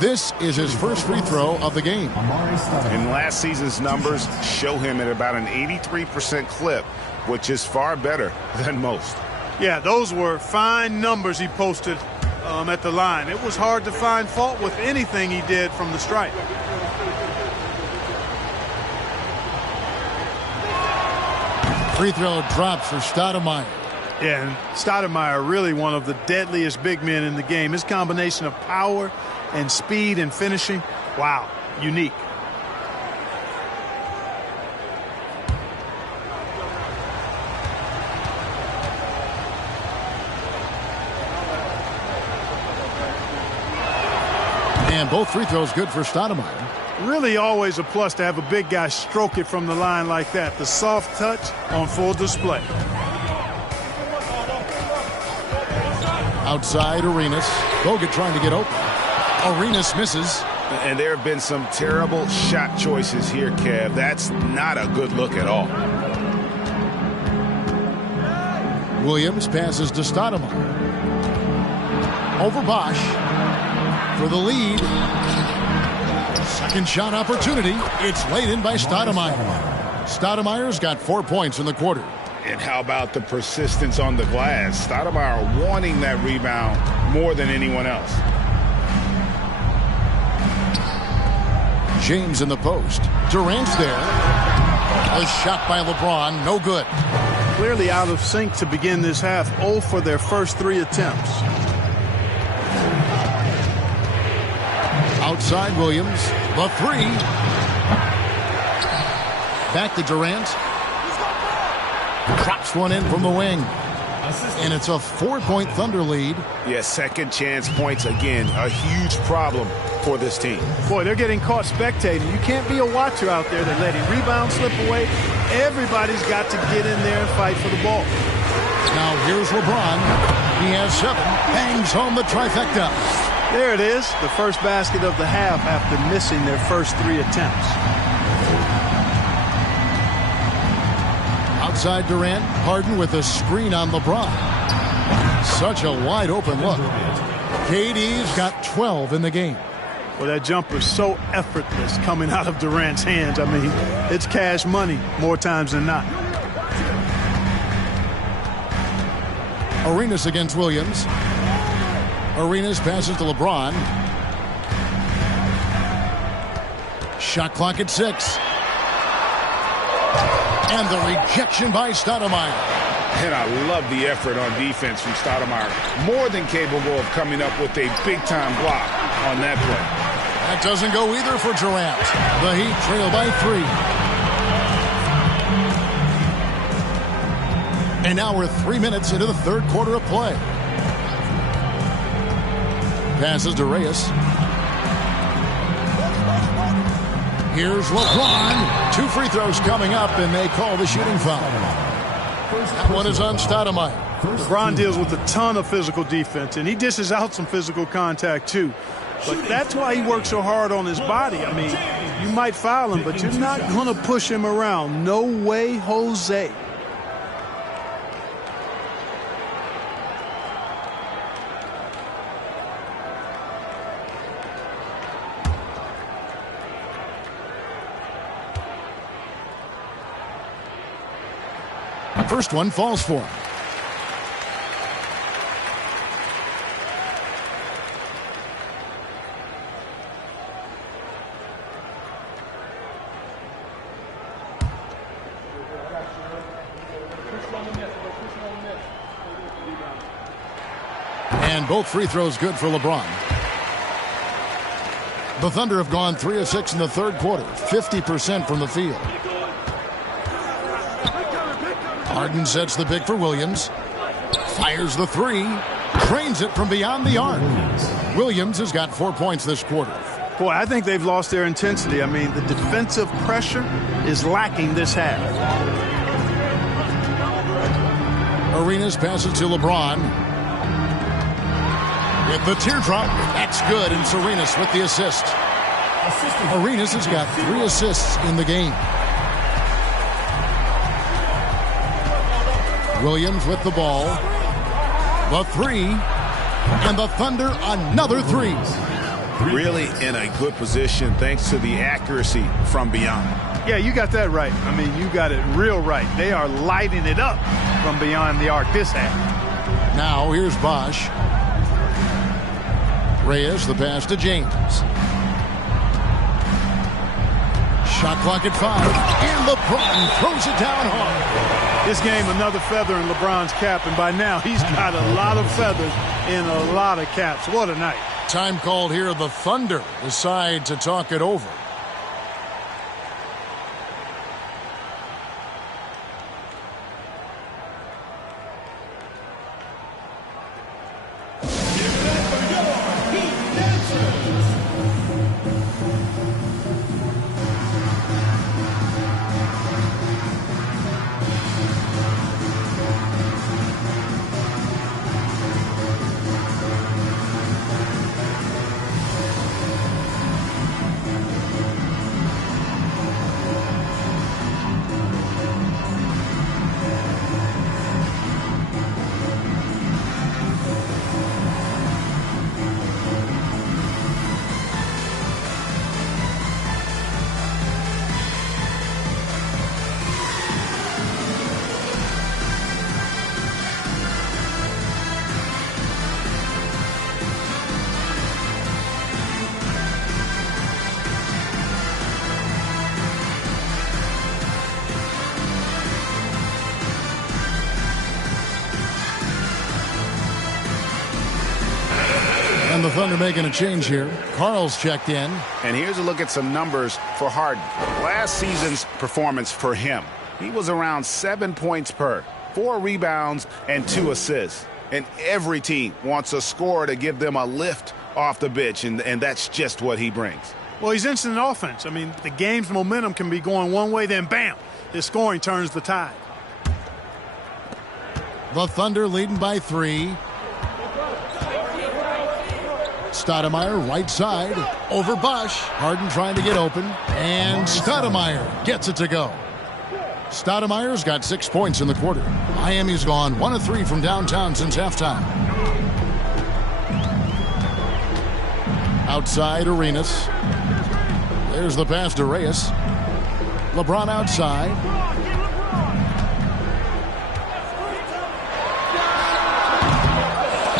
This is his first free throw of the game. And last season's numbers show him at about an 83% clip, which is far better than most. Yeah, those were fine numbers he posted at the line. It was hard to find fault with anything he did from the stripe. Free throw drops for Stoudemire. Yeah, and Stoudemire really one of the deadliest big men in the game. His combination of power and speed and finishing, wow, unique. And both free throws good for Stoudemire. Really always a plus to have a big guy stroke it from the line like that. The soft touch on full display. Outside, Arenas. Bogut trying to get open. Arenas misses. And there have been some terrible shot choices here, Kev. That's not a good look at all. Williams passes to Stoudemire. Over Bosch for the lead. Second shot opportunity. It's laid in by Stoudemire. Stoudemire's got 4 points in the quarter. And how about the persistence on the glass? Stoudemire wanting that rebound more than anyone else. James in the post. Durant's there. A shot by LeBron, no good. Clearly out of sync to begin this half. 0 for their first 3 attempts. Outside Williams. The 3. Back to Durant. Drops one in from the wing. And it's a 4-point Thunder lead. Yeah, second chance points, again, a huge problem for this team. Boy, they're getting caught spectating. You can't be a watcher out there that letting rebounds slip away. Everybody's got to get in there and fight for the ball. Now here's LeBron. He has 7. Bangs home the trifecta. There it is, the first basket of the half after missing their first 3 attempts. Outside Durant, Harden with a screen on LeBron. Such a wide open look. KD's got 12 in the game. Well, that jumper's so effortless coming out of Durant's hands. I mean, it's cash money more times than not. Arenas against Williams. Arenas passes to LeBron. Shot clock at 6. And the rejection by Stoudemire. And I love the effort on defense from Stoudemire. More than capable of coming up with a big-time block on that play. That doesn't go either for Durant. The Heat trail by 3. And now we're 3 minutes into the third quarter of play. Passes to Reyes. Here's LeBron. 2 free throws coming up, and they call the shooting foul. That one is on Stoudemire. LeBron deals with a ton of physical defense, and he dishes out some physical contact, too. But that's why he works so hard on his body. I mean, you might foul him, but you're not going to push him around. No way, Jose. First one falls for him. And both free throws good for LeBron. The Thunder have gone 3 of 6 in the third quarter, 50% from the field. Harden sets the pick for Williams. Fires the 3. Drains it from beyond the arc. Williams has got 4 points this quarter. Boy, I think they've lost their intensity. I mean, the defensive pressure is lacking this half. Arenas passes to LeBron. With the teardrop, that's good, and Arenas with the assist. Arenas has got 3 assists in the game. Williams with the ball. The 3. And the Thunder another 3. Really in a good position thanks to the accuracy from beyond. Yeah, you got that right. I mean, you got it real right. They are lighting it up from beyond the arc this half. Now here's Bosch. Reyes, the pass to James. Shot clock at 5. And LeBron throws it down hard. This game, another feather in LeBron's cap, and by now he's got a lot of feathers in a lot of caps. What a night. Time called here. The Thunder decide to talk it over. And the Thunder making a change here. Carl's checked in. And here's a look at some numbers for Harden. Last season's performance for him. He was around 7 points per. 4 rebounds and 2 assists. And every team wants a scorer to give them a lift off the bench, and that's just what he brings. Well, he's instant offense. I mean, the game's momentum can be going one way, then bam, his scoring turns the tide. The Thunder leading by 3. Stoudemire, right side, over Bosch. Harden trying to get open, and Stoudemire gets it to go. Stoudemire's got 6 points in the quarter. Miami's gone 1 of 3 from downtown since halftime. Outside, Arenas. There's the pass to Reyes. LeBron outside.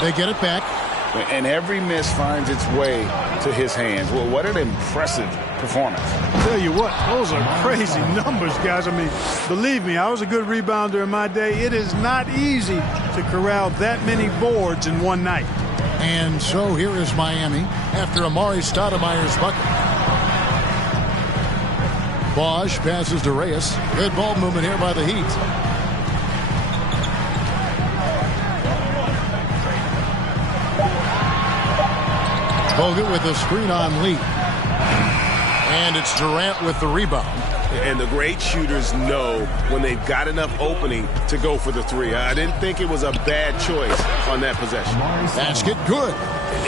They get it back. And every miss finds its way to his hands. Well, what an impressive performance. I'll tell you what, those are crazy numbers, guys. I mean, believe me, I was a good rebounder in my day. It is not easy to corral that many boards in one night. And so here is Miami after Amar'e Stoudemire's bucket. Bosch passes to Reyes. Good ball movement here by the Heat. Bogut with a screen on Lee. And it's Durant with the rebound. And the great shooters know when they've got enough opening to go for the 3. I didn't think it was a bad choice on that possession. Basket good.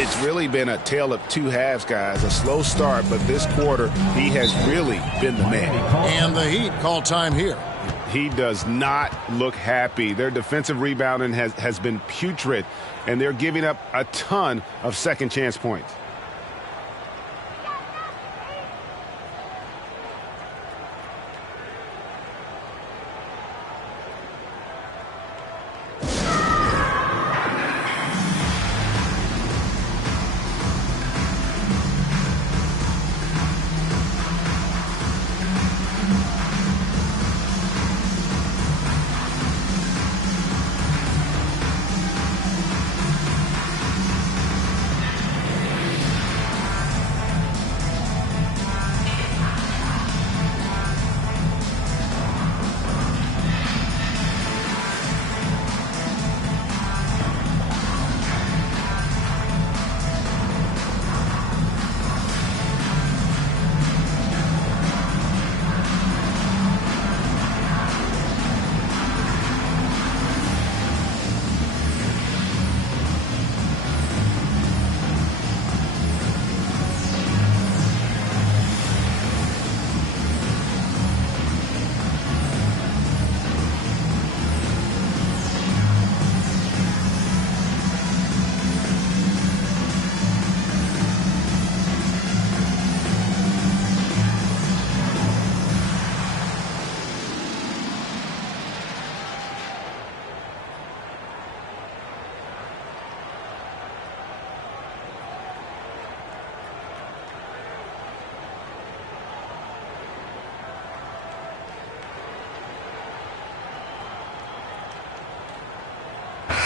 It's really been a tale of 2 halves, guys. A slow start, but this quarter, he has really been the man. And the Heat call time here. He does not look happy. Their defensive rebounding has been putrid, and they're giving up a ton of second chance points.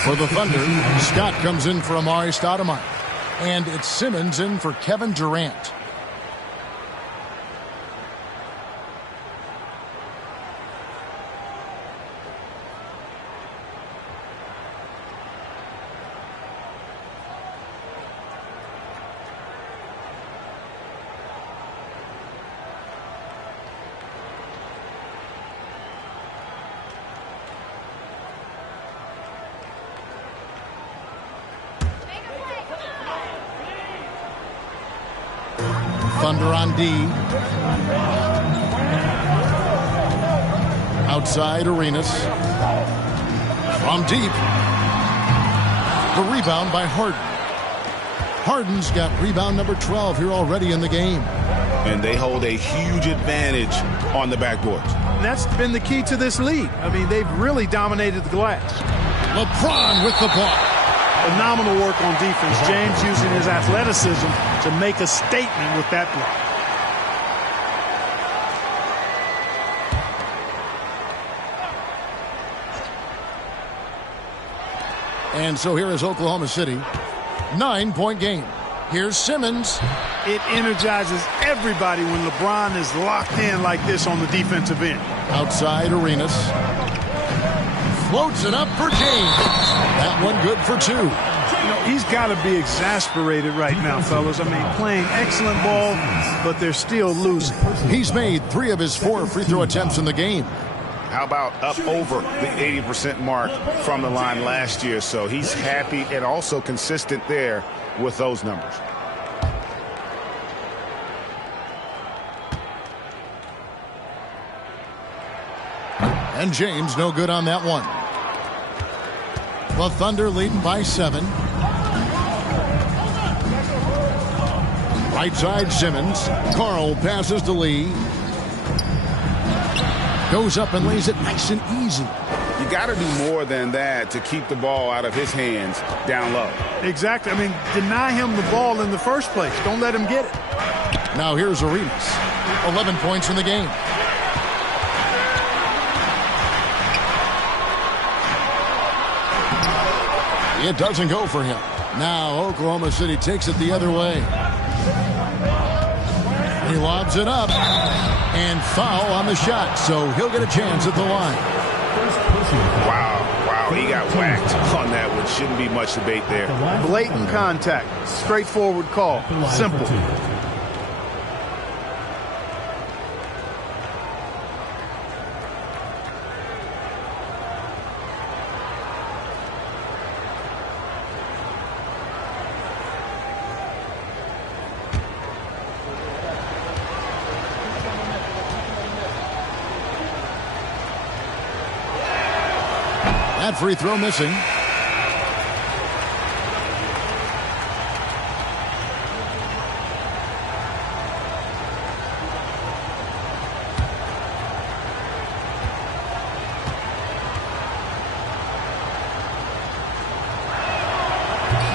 For the Thunder, Scott comes in for Amar'e Stoudemire. And it's Simmons in for Kevin Durant. Thunder on D. Outside, Arenas. From deep. The rebound by Harden. Harden's got rebound number 12 here already in the game. And they hold a huge advantage on the backboards. That's been the key to this lead. I mean, they've really dominated the glass. LeBron with the ball. Phenomenal work on defense. James using his athleticism to make a statement with that block. And so here is Oklahoma City. 9-point game. Here's Simmons. It energizes everybody when LeBron is locked in like this on the defensive end. Outside, Arenas. floats it up for James. That one good for 2. You know, he's got to be exasperated right now, fellas. I mean, playing excellent ball, but they're still losing. He's made 3 of his 4 free throw attempts in the game. How about up over the 80% mark from the line last year? So he's happy and also consistent there with those numbers. And James no good on that one. The Thunder leading by 7. Right side Simmons. Carl passes to Lee. Goes up and lays it nice and easy. You got to do more than that to keep the ball out of his hands down low. Exactly. I mean, deny him the ball in the first place. Don't let him get it. Now here's Arenas. 11 points in the game. It doesn't go for him. Now Oklahoma City takes it the other way. He lobs it up. And foul on the shot, so he'll get a chance at the line. Wow, he got whacked on that one. Shouldn't be much debate there. Blatant contact. Straightforward call. Simple. That free throw missing.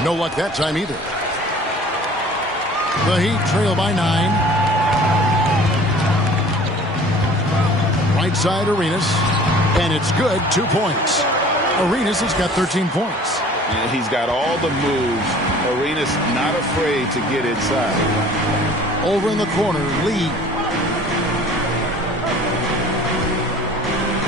No luck that time either. The Heat trail by 9. Right side Arenas. And it's good. 2 points. Arenas has got 13 points. And he's got all the moves. Arenas not afraid to get inside. Over in the corner, Lee.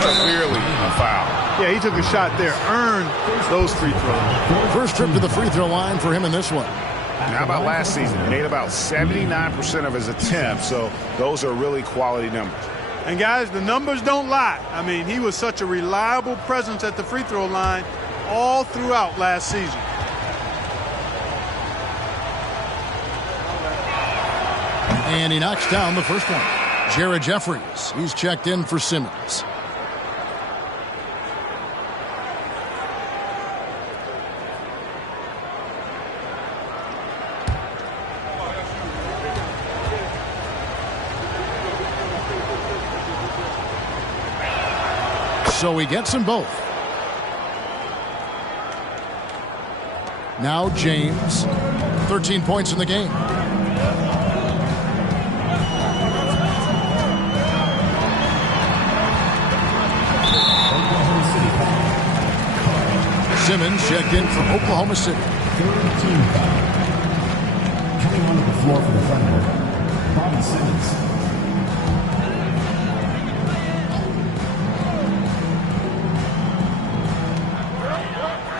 Clearly a foul. Yeah, he took a shot there. Earned those free throws. First trip to the free throw line for him in this one. How about last season? He made about 79% of his attempts, so those are really quality numbers. And, guys, the numbers don't lie. I mean, he was such a reliable presence at the free throw line all throughout last season. And he knocks down the first one. Jared Jeffries. He's checked in for Simmons. So he gets them both. Now James, 13 points in the game. Simmons checked in for Oklahoma City. Third team foul. Coming onto the floor for the Thunder, Bobby Simmons.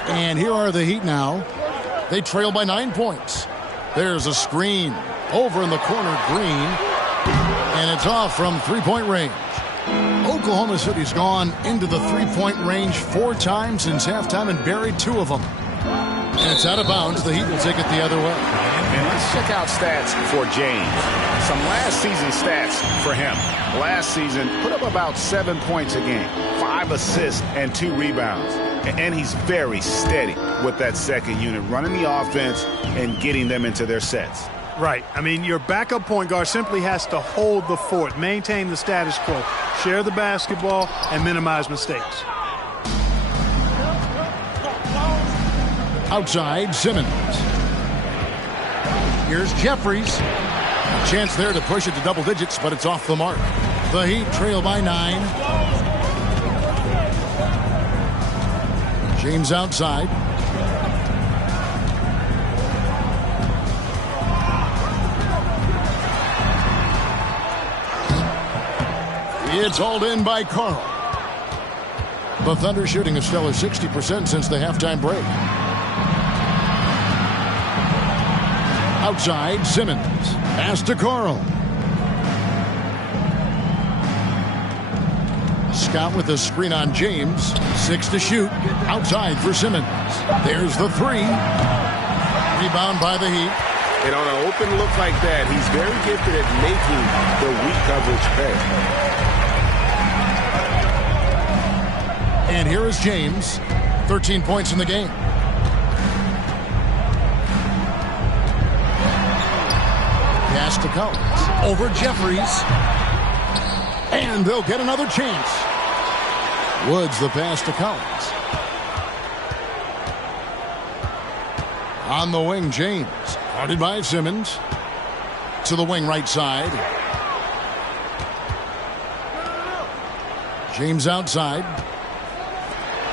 And here are the Heat now. They trail by 9 points. There's a screen over in the corner, Green. And it's off from three-point range. Oklahoma City's gone into the three-point range 4 times since halftime and buried 2 of them. And it's out of bounds. The Heat will take it the other way. And let's check out stats for James. Some last season stats for him. Last season, put up about 7 points a game, 5 assists, and 2 rebounds. And he's very steady with that second unit, running the offense and getting them into their sets. Right. I mean, your backup point guard simply has to hold the fort, maintain the status quo, share the basketball, and minimize mistakes. Outside, Simmons. Here's Jeffries. A chance there to push it to double digits, but it's off the mark. The Heat trail by 9. James outside. It's hauled in by Carl. The Thunder shooting a stellar 60% since the halftime break. Outside, Simmons. Pass to Carl. Scott with a screen on James. 6 to shoot. Outside for Simmons. There's the 3. Rebound by the Heat. And on an open look like that, he's very gifted at making the weak coverage pay. And here is James. 13 points in the game. Pass to Collins. Over Jeffries. And they'll get another chance. Woods the pass to Collins. On the wing, James. Guarded by Simmons. To the wing right side. James outside.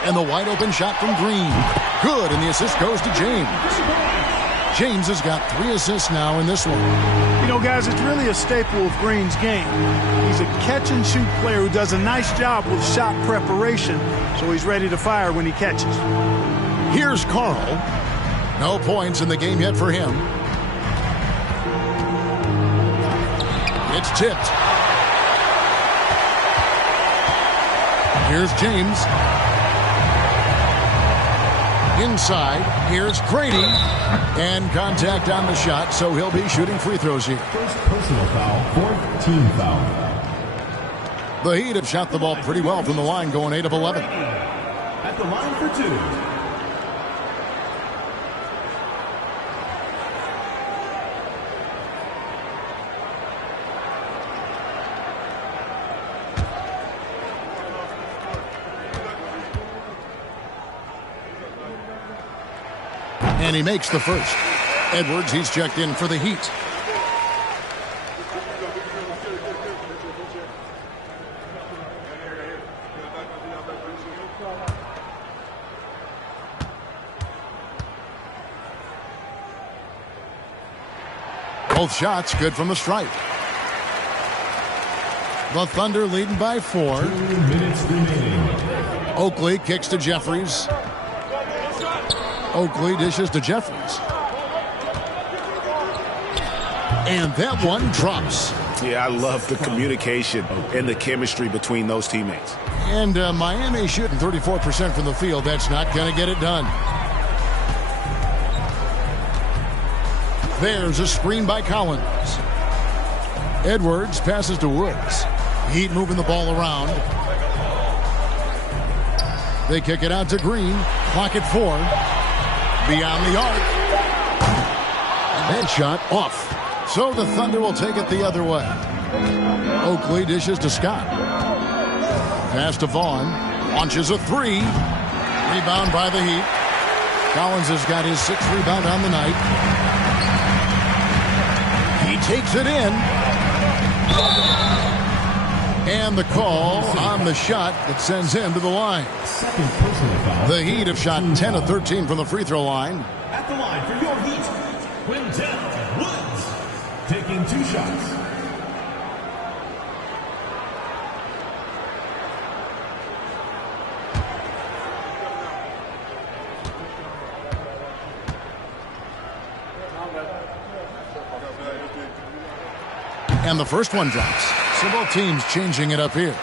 And the wide open shot from Green. Good, and the assist goes to James. James has got 3 assists now in this one. You know, guys, it's really a staple of Green's game. He's a catch-and-shoot player who does a nice job with shot preparation, so he's ready to fire when he catches. Here's Carl. No points in the game yet for him. It's tipped. Here's James. Inside, here's Grady. And contact on the shot, so he'll be shooting free throws here. First personal foul, 4th team foul. The Heat have shot the ball pretty well from the line, going 8 of 11. At the line for 2. And he makes the first. Edwards, he's checked in for the Heat. Both shots good from the stripe. The Thunder leading by 4. 2 minutes remaining. Oakley kicks to Jeffries. Oakley dishes to Jeffries. And that one drops. Yeah, I love the communication and the chemistry between those teammates. And Miami shooting 34% from the field. That's not going to get it done. There's a screen by Collins. Edwards passes to Woods. Heat moving the ball around. They kick it out to Green. Clock at 4. Beyond the arc. That shot off. So the Thunder will take it the other way. Oakley dishes to Scott. Pass to Vaughn. Launches a 3. Rebound by the Heat. Collins has got his 6th rebound on the night. He takes it in. And the call on the shot that sends him to the line. Second personal foul. The Heat have shot 10 of 13 from the free throw line. At the line for your Heat, Quintel Woods. Taking 2 shots. And the first one drops. So both teams changing it up here.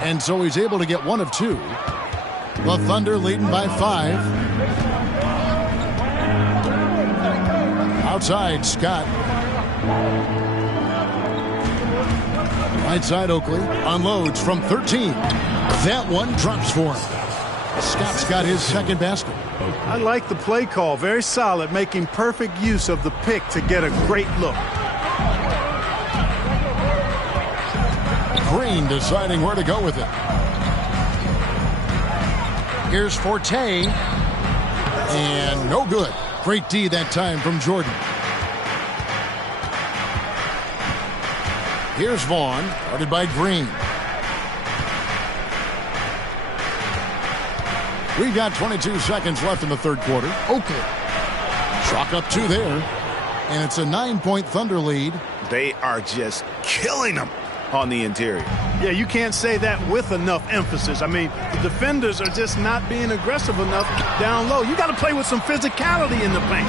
And so he's able to get 1 of 2. The Thunder leading by 5. Outside, Scott. Right side, Oakley. Unloads from 13. That one drops for him. Scott's got his 2nd basket. I like the play call. Very solid, making perfect use of the pick to get a great look. Green deciding where to go with it. Here's Forte. And no good. Great D that time from Jordan. Here's Vaughn, guarded by Green. We've got 22 seconds left in the third quarter. Oakley. Chalk up 2 there. And it's a 9-point Thunder lead. They are just killing them on the interior. Yeah, you can't say that with enough emphasis. I mean, the defenders are just not being aggressive enough down low. You got to play with some physicality in the paint.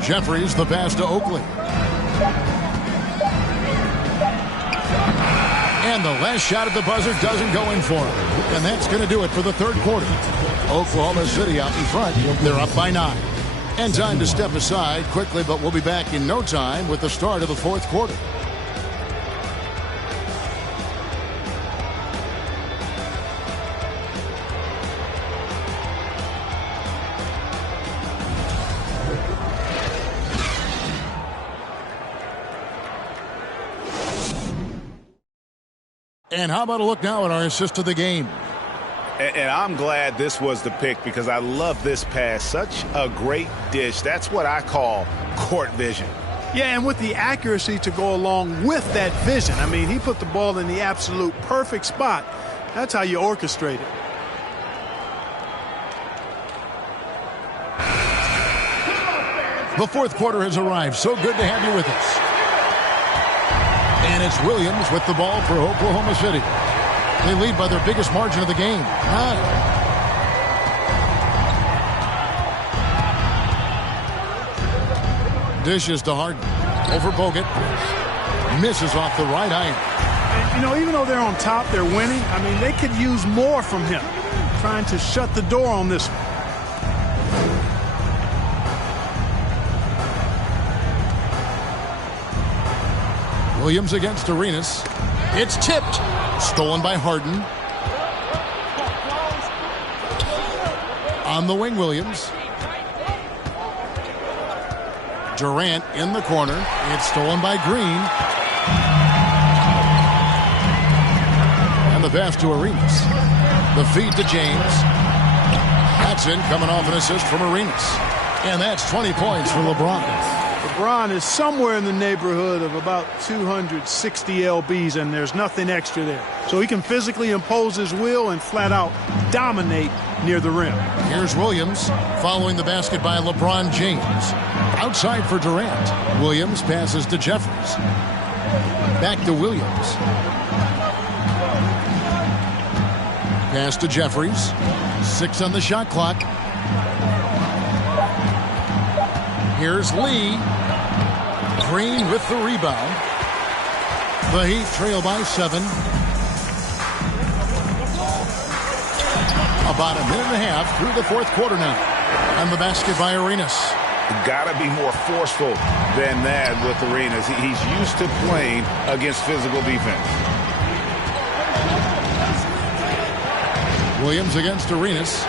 Jeffries, the pass to Oakley. And the last shot at the buzzer doesn't go in for him. And that's going to do it for the third quarter. Oklahoma City out in front. They're up by 9. And time to step aside quickly, but we'll be back in no time with the start of the fourth quarter. And how about a look now at our assist to the game? And I'm glad this was the pick because I love this pass. Such a great dish. That's what I call court vision. Yeah, and with the accuracy to go along with that vision. I mean, he put the ball in the absolute perfect spot. That's how you orchestrate it. The fourth quarter has arrived. So good to have you with us. And it's Williams with the ball for Oklahoma City. They lead by their biggest margin of the game, 9. Dishes to Harden. Over Bogut. Misses off the right iron. And, you know, even though they're on top, they're winning. I mean, they could use more from him. Trying to shut the door on this one. Williams against Arenas. It's tipped. Stolen by Harden. On the wing, Williams. Durant in the corner. It's stolen by Green. And the pass to Arenas. The feed to James. That's in, coming off an assist from Arenas. And that's 20 points for LeBron. LeBron is somewhere in the neighborhood of about 260 lbs, and there's nothing extra there. So he can physically impose his will and flat out dominate near the rim. Here's Williams following the basket by LeBron James. Outside for Durant. Williams passes to Jeffries. Back to Williams. Pass to Jeffries. 6 on the shot clock. Here's Lee. Green with the rebound. The Heat trail by 7. About a minute and a half through the fourth quarter now. And the basket by Arenas. Got to be more forceful than that with Arenas. He's used to playing against physical defense. Williams against Arenas.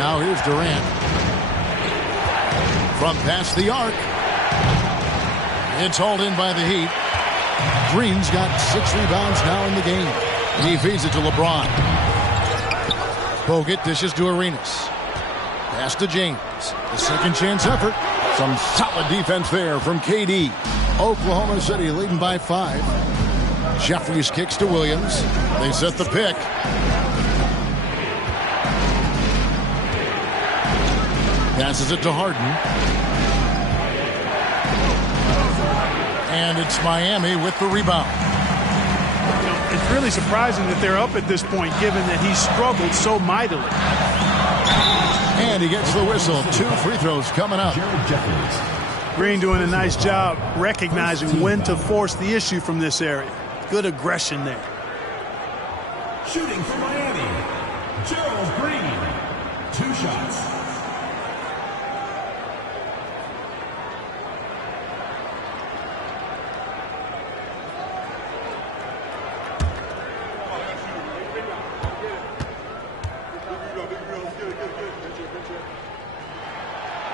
Now here's Durant. From past the arc. It's hauled in by the Heat. Green's got 6 rebounds now in the game. And he feeds it to LeBron. Bogut dishes to Arenas. Pass to James. The second chance effort. Some solid defense there from KD. Oklahoma City leading by 5. Jeffries kicks to Williams. They set the pick. Passes it to Harden. And it's Miami with the rebound. You know, it's really surprising that they're up at this point, given that he struggled so mightily. And he gets the whistle. 2 free throws coming up. Green doing a nice job recognizing when to force the issue from this area. Good aggression there. Shooting for Miami, Gerald Green. 2 shots.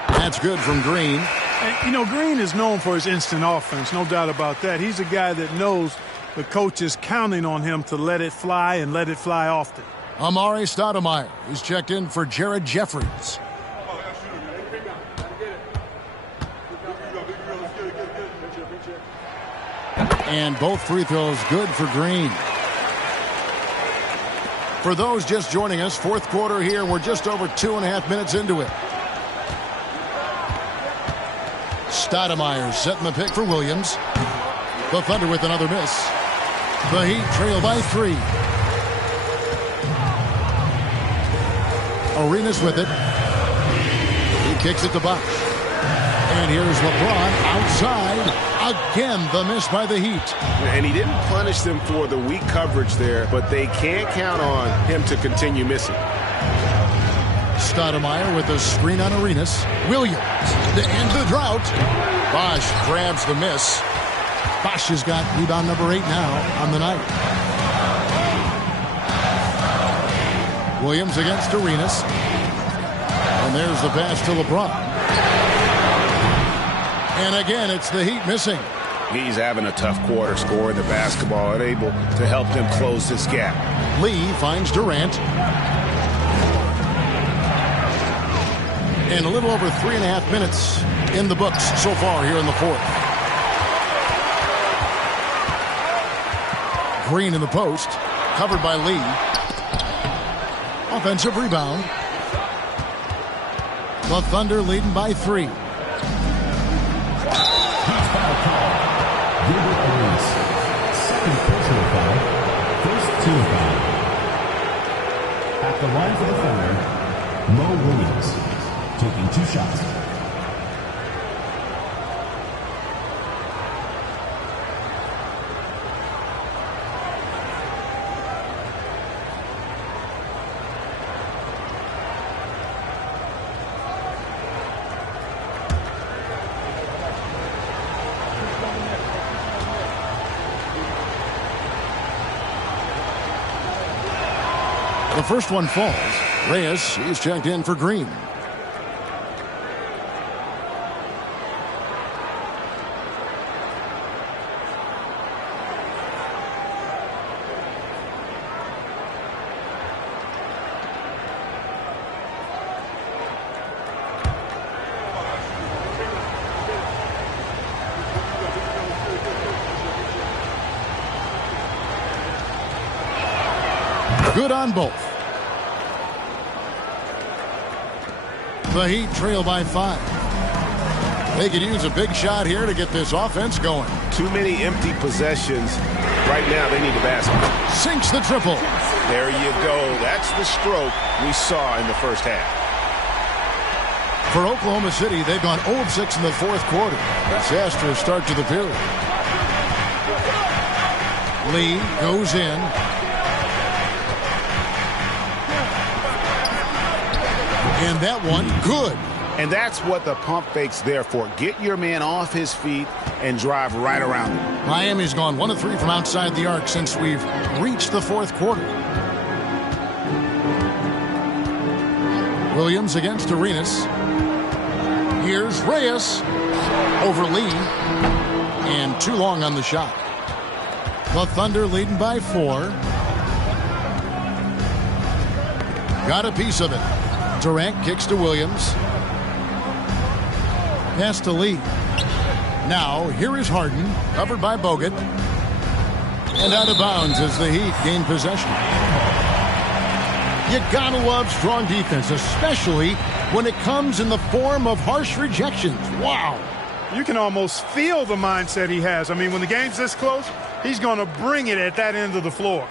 That's good from Green. And, you know, Green is known for his instant offense, no doubt about that. He's a guy that knows the coach is counting on him to let it fly and let it fly often. Amari Stoudemire is checked in for Jared Jeffries. And both free throws good for Green. For those just joining us, fourth quarter here. We're just over 2.5 minutes into it. Stoudemire setting the pick for Williams. The Thunder with another miss. The Heat trail by 3. Arenas with it. He kicks it to Bosh. And here's LeBron outside. Again, the miss by the Heat. And he didn't punish them for the weak coverage there, but they can't count on him to continue missing. Stoudemire with a screen on Arenas. Williams to end the drought. Bosh grabs the miss. Bosh has got rebound number 8 now on the night. Williams against Arenas. And there's the pass to LeBron. And again, it's the Heat missing. He's having a tough quarter scoring the basketball and able to help them close this gap. Lee finds Durant. And a little over 3.5 minutes in the books so far here in the fourth. Green in the post, covered by Lee. Offensive rebound. The Thunder leading by 3. Gilbert Arenas, second personal foul, first team foul. At the line for the Thunder, Mo Williams, taking 2 shots. The first one falls. Reyes is checked in for Green. Good on both. The Heat trail by 5. They could use a big shot here to get this offense going. Too many empty possessions. Right now, they need the basket. Sinks the triple. There you go. That's the stroke we saw in the first half. For Oklahoma City, they've gone 0 of 6 in the fourth quarter. Disastrous start to the period. Lee goes in. And that one, good. And that's what the pump fake's there for. Get your man off his feet and drive right around him. Miami's gone 1 of 3 from outside the arc since we've reached the fourth quarter. Williams against Arenas. Here's Reyes over Lee. And too long on the shot. The Thunder leading by 4. Got a piece of it. Durant kicks to Williams. Pass to Lee. Now, here is Harden, covered by Bogut. And out of bounds as the Heat gain possession. You gotta love strong defense, especially when it comes in the form of harsh rejections. Wow. You can almost feel the mindset he has. I mean, when the game's this close, he's going to bring it at that end of the floor.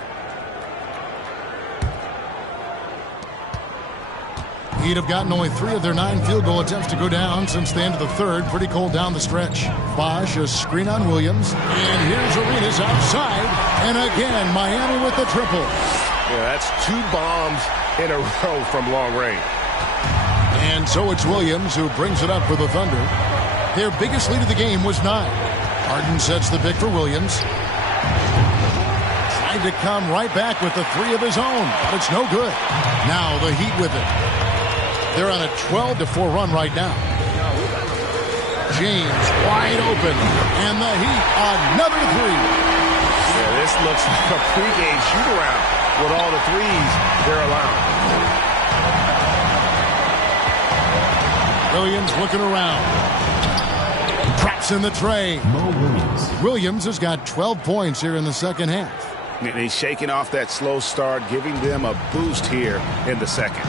Heat have gotten only 3 of their 9 field goal attempts to go down since the end of the third. Pretty cold down the stretch. Bosh, a screen on Williams. And here's Arenas outside. And again, Miami with the triple. Yeah, that's 2 bombs in a row from long range. And so it's Williams who brings it up for the Thunder. Their biggest lead of the game was 9. Harden sets the pick for Williams. Tried to come right back with the 3 of his own, but it's no good. Now the Heat with it. They're on a 12-4 run right now. James wide open, and the Heat another 3. Yeah, this looks like a pregame shoot-around with all the threes they're allowing. Williams looking around. It's in the tray. Mo Williams. Williams has got 12 points here in the second half. And he's shaking off that slow start, giving them a boost here in the second.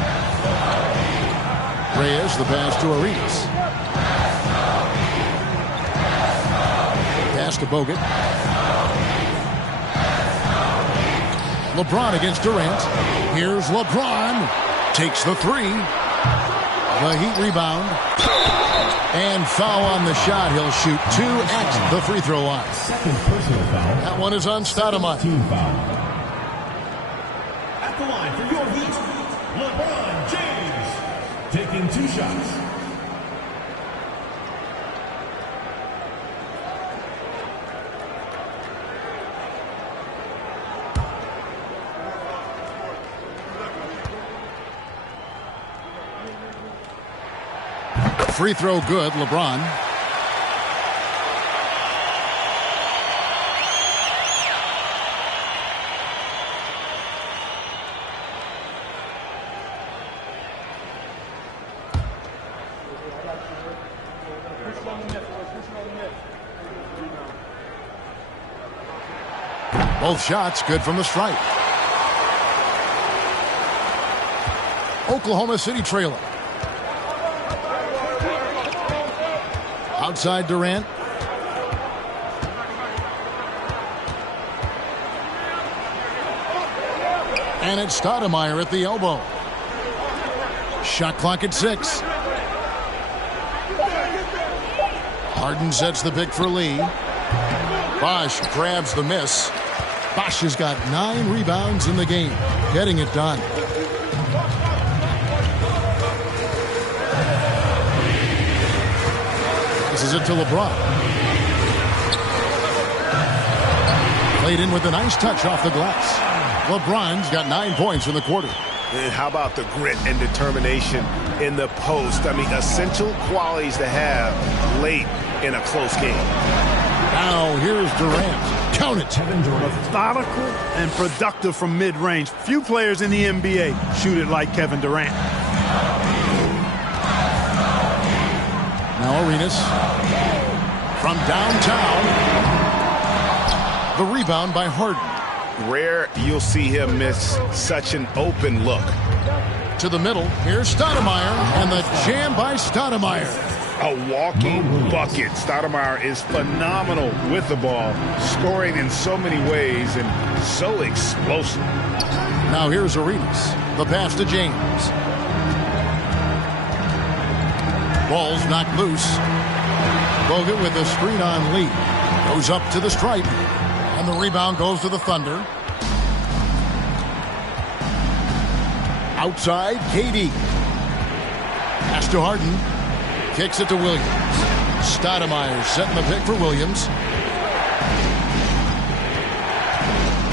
Reyes, the pass to Arenas. Pass to Bogut. LeBron against Durant. Here's LeBron. Takes the three. The Heat rebound. And foul on the shot. He'll shoot 2 at the free throw line. Second personal foul. That one is on Stoudemire. Team foul. At the line for your Heat, LeBron James. Taking 2 shots. Free throw good, LeBron. Both shots good from the stripe. Oklahoma City trailer. Outside Durant. And it's Stoudemire at the elbow. Shot clock at 6. Harden sets the pick for Lee. Bosh grabs the miss. Bosh has got 9 rebounds in the game, getting it done. This is it to LeBron. Played in with a nice touch off the glass. LeBron's got 9 points in the quarter. And how about the grit and determination in the post? I mean, essential qualities to have late in a close game. Now here's Durant. Count it. Methodical and productive from mid-range. Few players in the NBA shoot it like Kevin Durant. Now Arenas from downtown. The rebound by Harden. Rare you'll see him miss such an open look. To the middle. Here's Stoudemire. And the jam by Stoudemire. A walking bucket. Stoudemire is phenomenal with the ball, scoring in so many ways and so explosive. Now here's Arenas. The pass to James. Ball's knocked loose. Bogut with a screen on Lee. Goes up to the stripe. And the rebound goes to the Thunder. Outside, KD. Pass to Harden. Kicks it to Williams. Stoudemire setting the pick for Williams.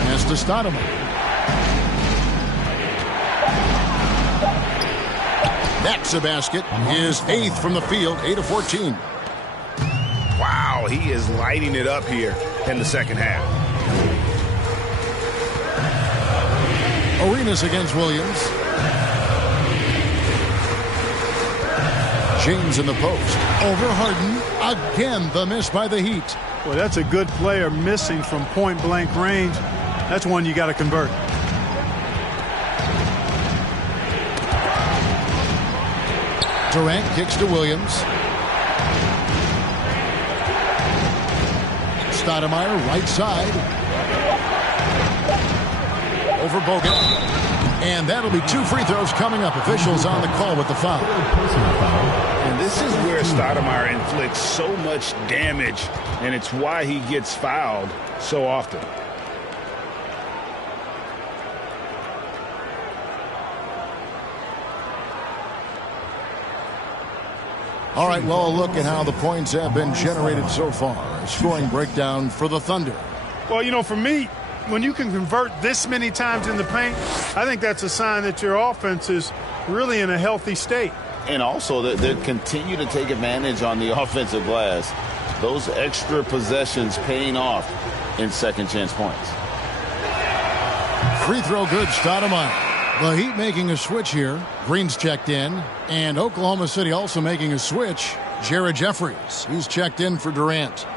Pass to Stoudemire. That's a basket. His 8th from the field, 8 of 14. Wow, he is lighting it up here in the second half. Arenas against Williams. James in the post. Over Harden. Again, the miss by the Heat. Boy, that's a good player missing from point-blank range. That's one you got to convert. Durant kicks to Williams. Stoudemire, right side. Over Bogut. And that'll be 2 free throws coming up. Officials on the call with the foul. And this is where Stoudemire inflicts so much damage, and it's why he gets fouled so often. All right, well, a look at how the points have been generated so far. A scoring breakdown for the Thunder. Well, you know, for me, when you can convert this many times in the paint, I think that's a sign that your offense is really in a healthy state. And also that they continue to take advantage on the offensive glass. Those extra possessions paying off in second chance points. Free throw good, Stoudemire. The Heat making a switch here. Green's checked in. And Oklahoma City also making a switch. Jared Jeffries, he's checked in for Durant.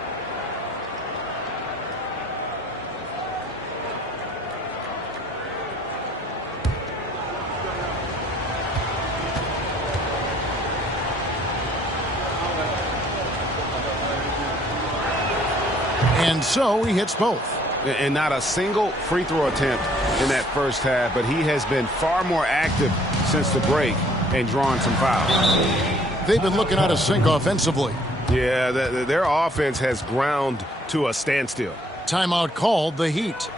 And so he hits both. And not a single free throw attempt in that first half, but he has been far more active since the break and drawn some fouls. They've been looking out of sync offensively. Yeah, their offense has ground to a standstill. Timeout called, the Heat.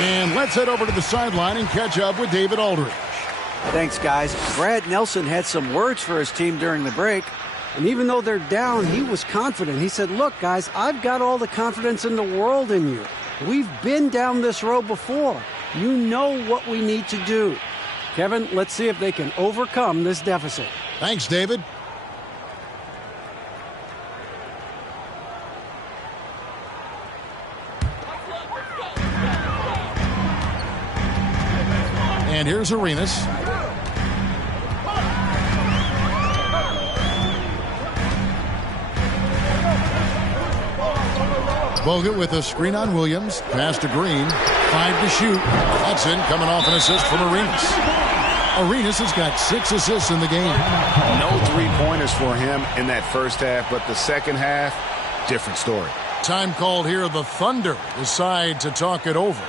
And let's head over to the sideline and catch up with David Aldridge. Thanks, guys. Brad Nelson had some words for his team during the break. And even though they're down, he was confident. He said, look, guys, I've got all the confidence in the world in you. We've been down this road before. You know what we need to do. Kevin, let's see if they can overcome this deficit. Thanks, David. And here's Arenas. Bogut with a screen on Williams. Pass to Green. 5 to shoot. Hudson coming off an assist from Arenas. Arenas has got 6 assists in the game. No three-pointers for him in that first half, but the second half, different story. Time called here. The Thunder decide to talk it over.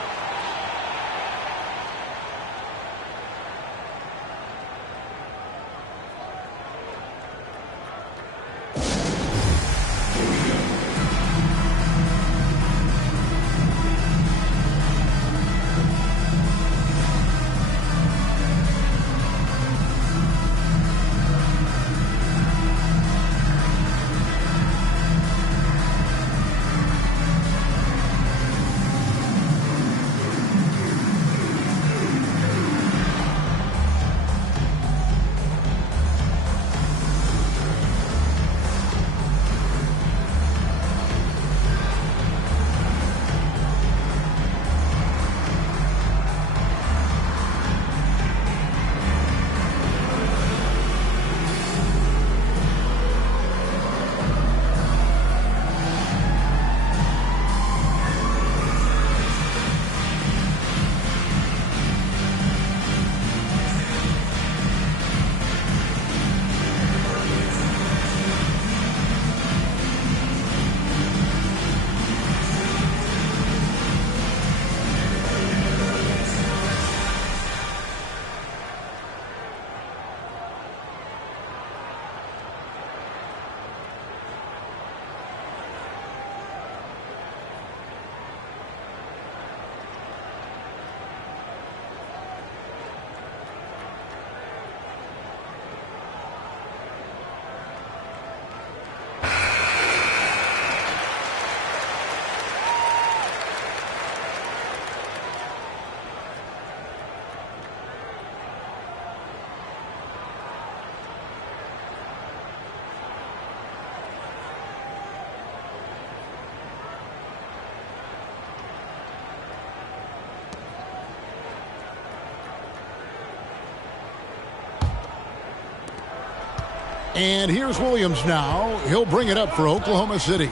And here's Williams now. He'll bring it up for Oklahoma City.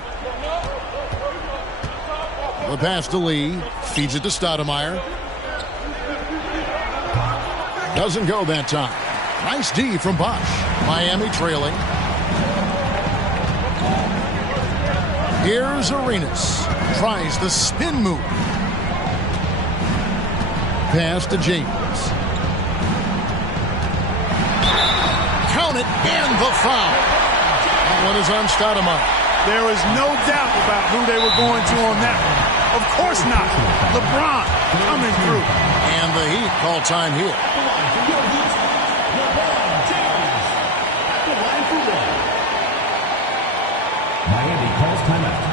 The pass to Lee. Feeds it to Stoudemire. Doesn't go that time. Nice D from Bosch. Miami trailing. Here's Arenas. Tries the spin move. Pass to James. Count it and the foul. That one is on Stoudemire. There was no doubt about who they were going to on that one. Of course not. LeBron coming through. And the Heat call time here. Miami calls timeout.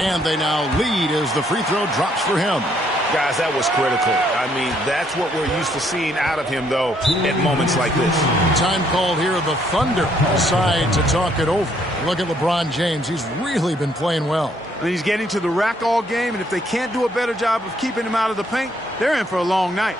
And they now lead as the free throw drops for him. Guys, that was critical. I mean, that's what we're used to seeing out of him, though, at moments like this. Time called here. The Thunder decide to talk it over. Look at LeBron James. He's really been playing well. And he's getting to the rack all game, and if they can't do a better job of keeping him out of the paint, they're in for a long night.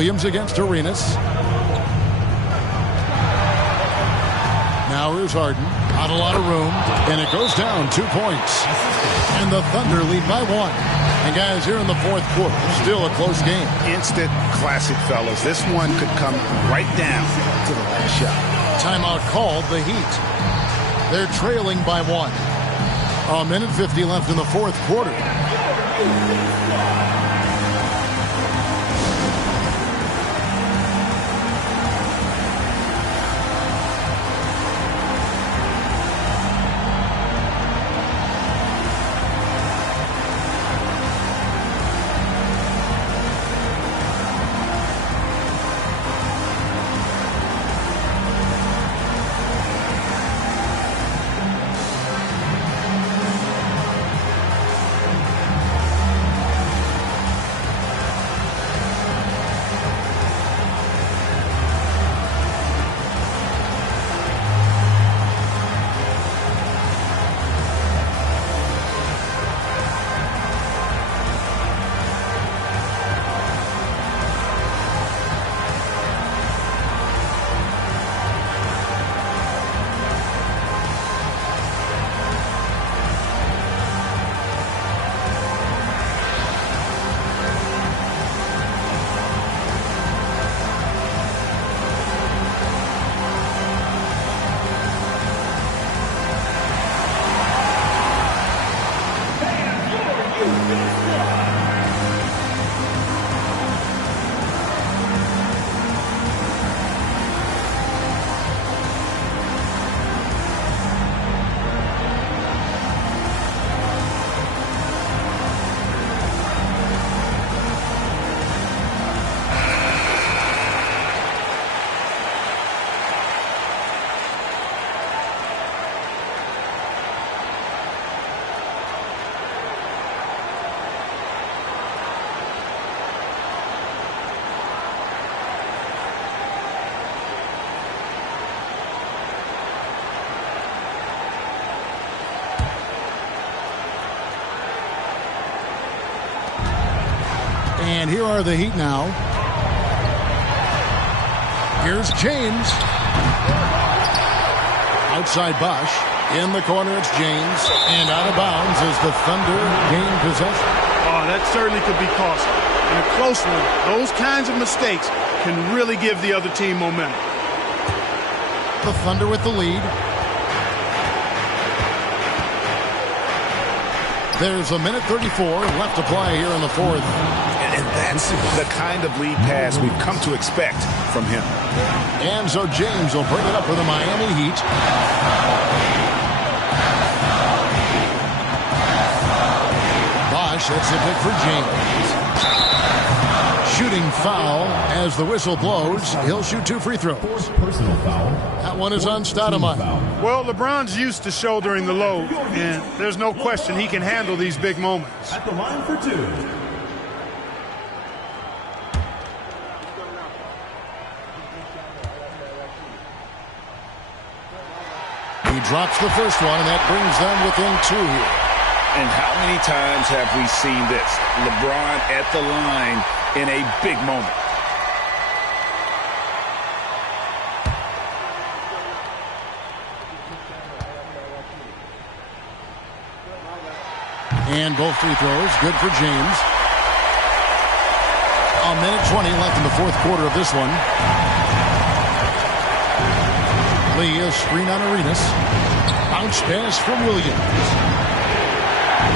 Williams against Arenas. Now here's Harden. Not a lot of room. And it goes down 2 points. And the Thunder lead by 1. And guys, here in the fourth quarter, still a close game. Instant classic, fellas. This one could come right down to the last shot. Timeout called, the Heat. They're trailing by 1. A minute 50 left in the fourth quarter. And here are the Heat now. Here's James. Outside Bosch. In the corner, it's James. And out of bounds as the Thunder gain possession. Oh, that certainly could be costly. In a close one, those kinds of mistakes can really give the other team momentum. The Thunder with the lead. There's a minute 34 left to play here in the fourth. And that's the kind of lead pass we've come to expect from him. And so James will bring it up for the Miami Heat. Bosch, that's a pick for James. Shooting foul as the whistle blows. He'll shoot 2 free throws. Personal foul. That one is on Stoudemire. Well, LeBron's used to shouldering the load, and there's no question he can handle these big moments. At the line for 2. He drops the first one, and that brings them within 2 here. And how many times have we seen this? LeBron at the line in a big moment. And both free throws, good for James. A minute 20 left in the fourth quarter of this one. Lee, a screen on Arenas. Bounce pass from Williams.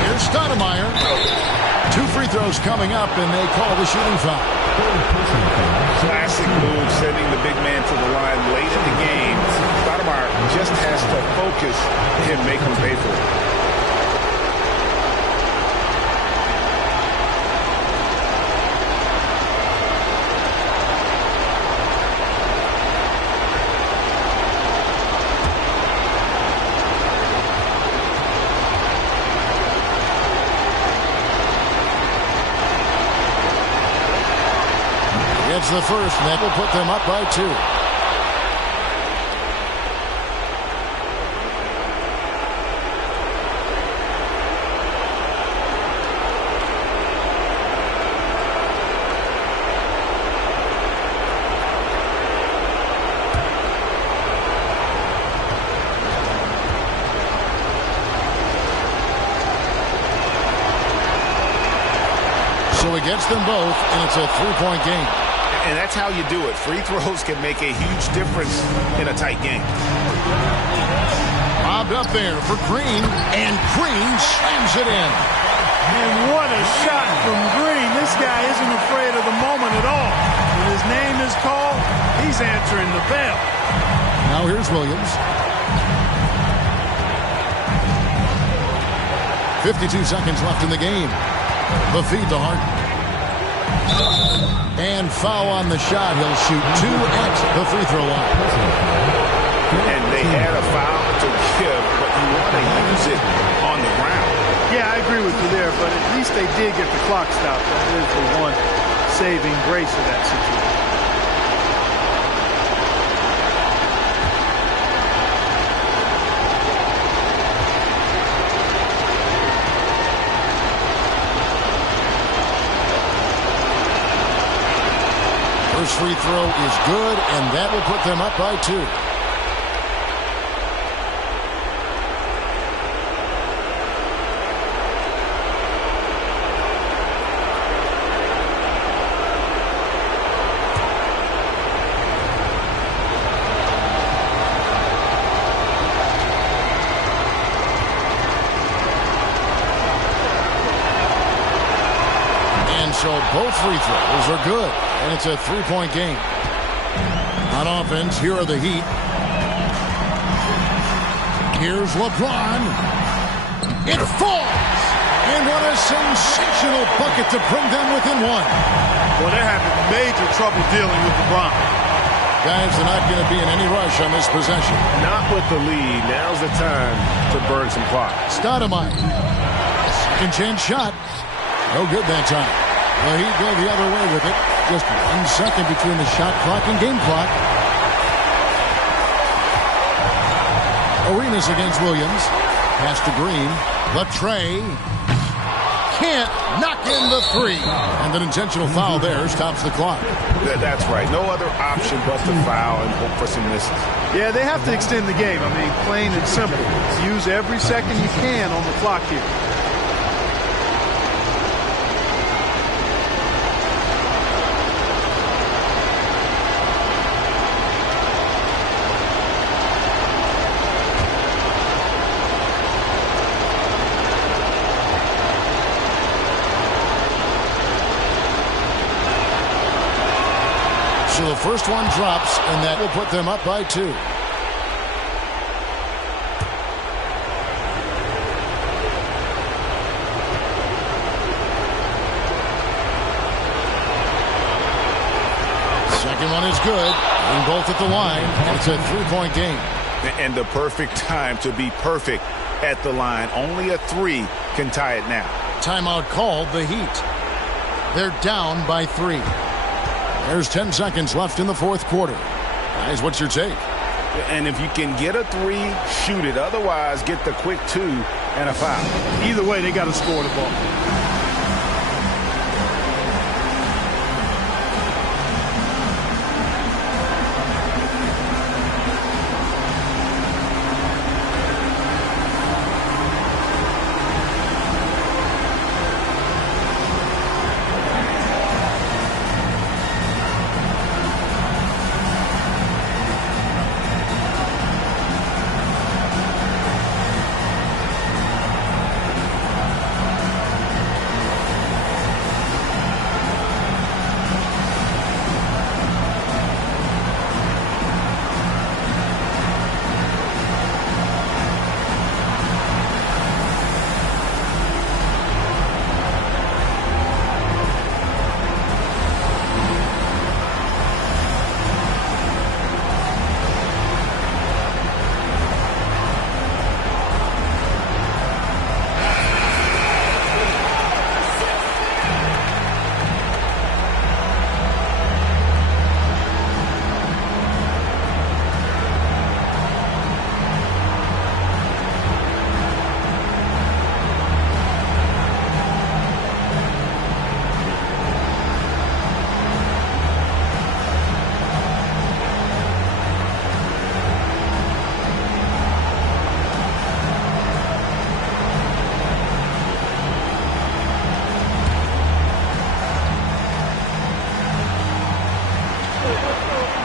Here's Stoudemire. 2 free throws coming up, and they call the shooting foul. Classic move, sending the big man to the line late in the game. Stoudemire just has to focus and make him pay for it. It's the first, and that will put them up by 2. gets them both, and it's a three-point game. And that's how you do it. Free throws can make a huge difference in a tight game. Lobbed up there for Green, and Green slams it in. And what a shot from Green. This guy isn't afraid of the moment at all. When his name is called, he's answering the bell. Now here's Williams. 52 seconds left in the game. The feed to Harden. And foul on the shot. He'll shoot 2 at the free throw line. And they had a foul to give, but you want to use it on the ground. Yeah, I agree with you there, but at least they did get the clock stopped. That is the one saving grace of that situation. First free throw is good, and that will put them up by 2. So both free throws are good, and it's a three-point game. On offense, here are the Heat. Here's LeBron. It falls! And what a sensational bucket to bring them within 1. Well, they're having major trouble dealing with LeBron. Guys are not going to be in any rush on this possession. Not with the lead. Now's the time to burn some clock. Stoudemire. Second chance shot. No good that time. The Heat go the other way with it. Just 1 second between the shot clock and game clock. Arenas against Williams. Pass to Green. The tray. Can't knock in the 3. And an intentional foul there stops the clock. That's right. No other option but to foul and hope for some misses. Yeah, they have to extend the game. I mean, plain and simple. Use every second you can on the clock here. So the first one drops, and that will put them up by 2. Second one is good, and both at the line, and it's a three-point game. And the perfect time to be perfect at the line. Only a 3 can tie it now. Timeout called, the Heat. They're down by 3. There's 10 seconds left in the fourth quarter. Guys, what's your take? And if you can get a 3, shoot it. Otherwise, get the quick 2 and a foul. Either way, they got to score the ball.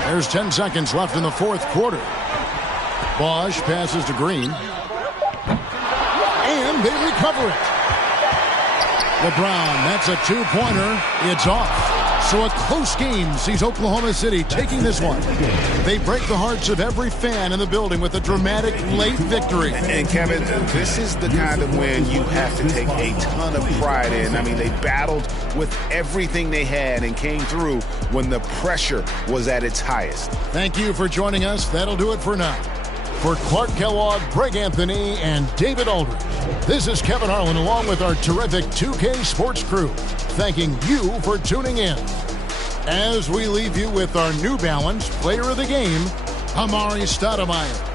There's 10 seconds left in the fourth quarter. Bosch passes to Green. And they recover it. LeBron, that's a two-pointer. It's off. So a close game sees Oklahoma City taking this one. They break the hearts of every fan in the building with a dramatic late victory. And Kevin, this is the kind of win you have to take a ton of pride in. I mean, they battled with everything they had and came through when the pressure was at its highest. Thank you for joining us. That'll do it for now. For Clark Kellogg, Greg Anthony, and David Aldridge, this is Kevin Harlan along with our terrific 2K Sports crew, thanking you for tuning in. As we leave you with our New Balance Player of the Game, Amari Stoudemire.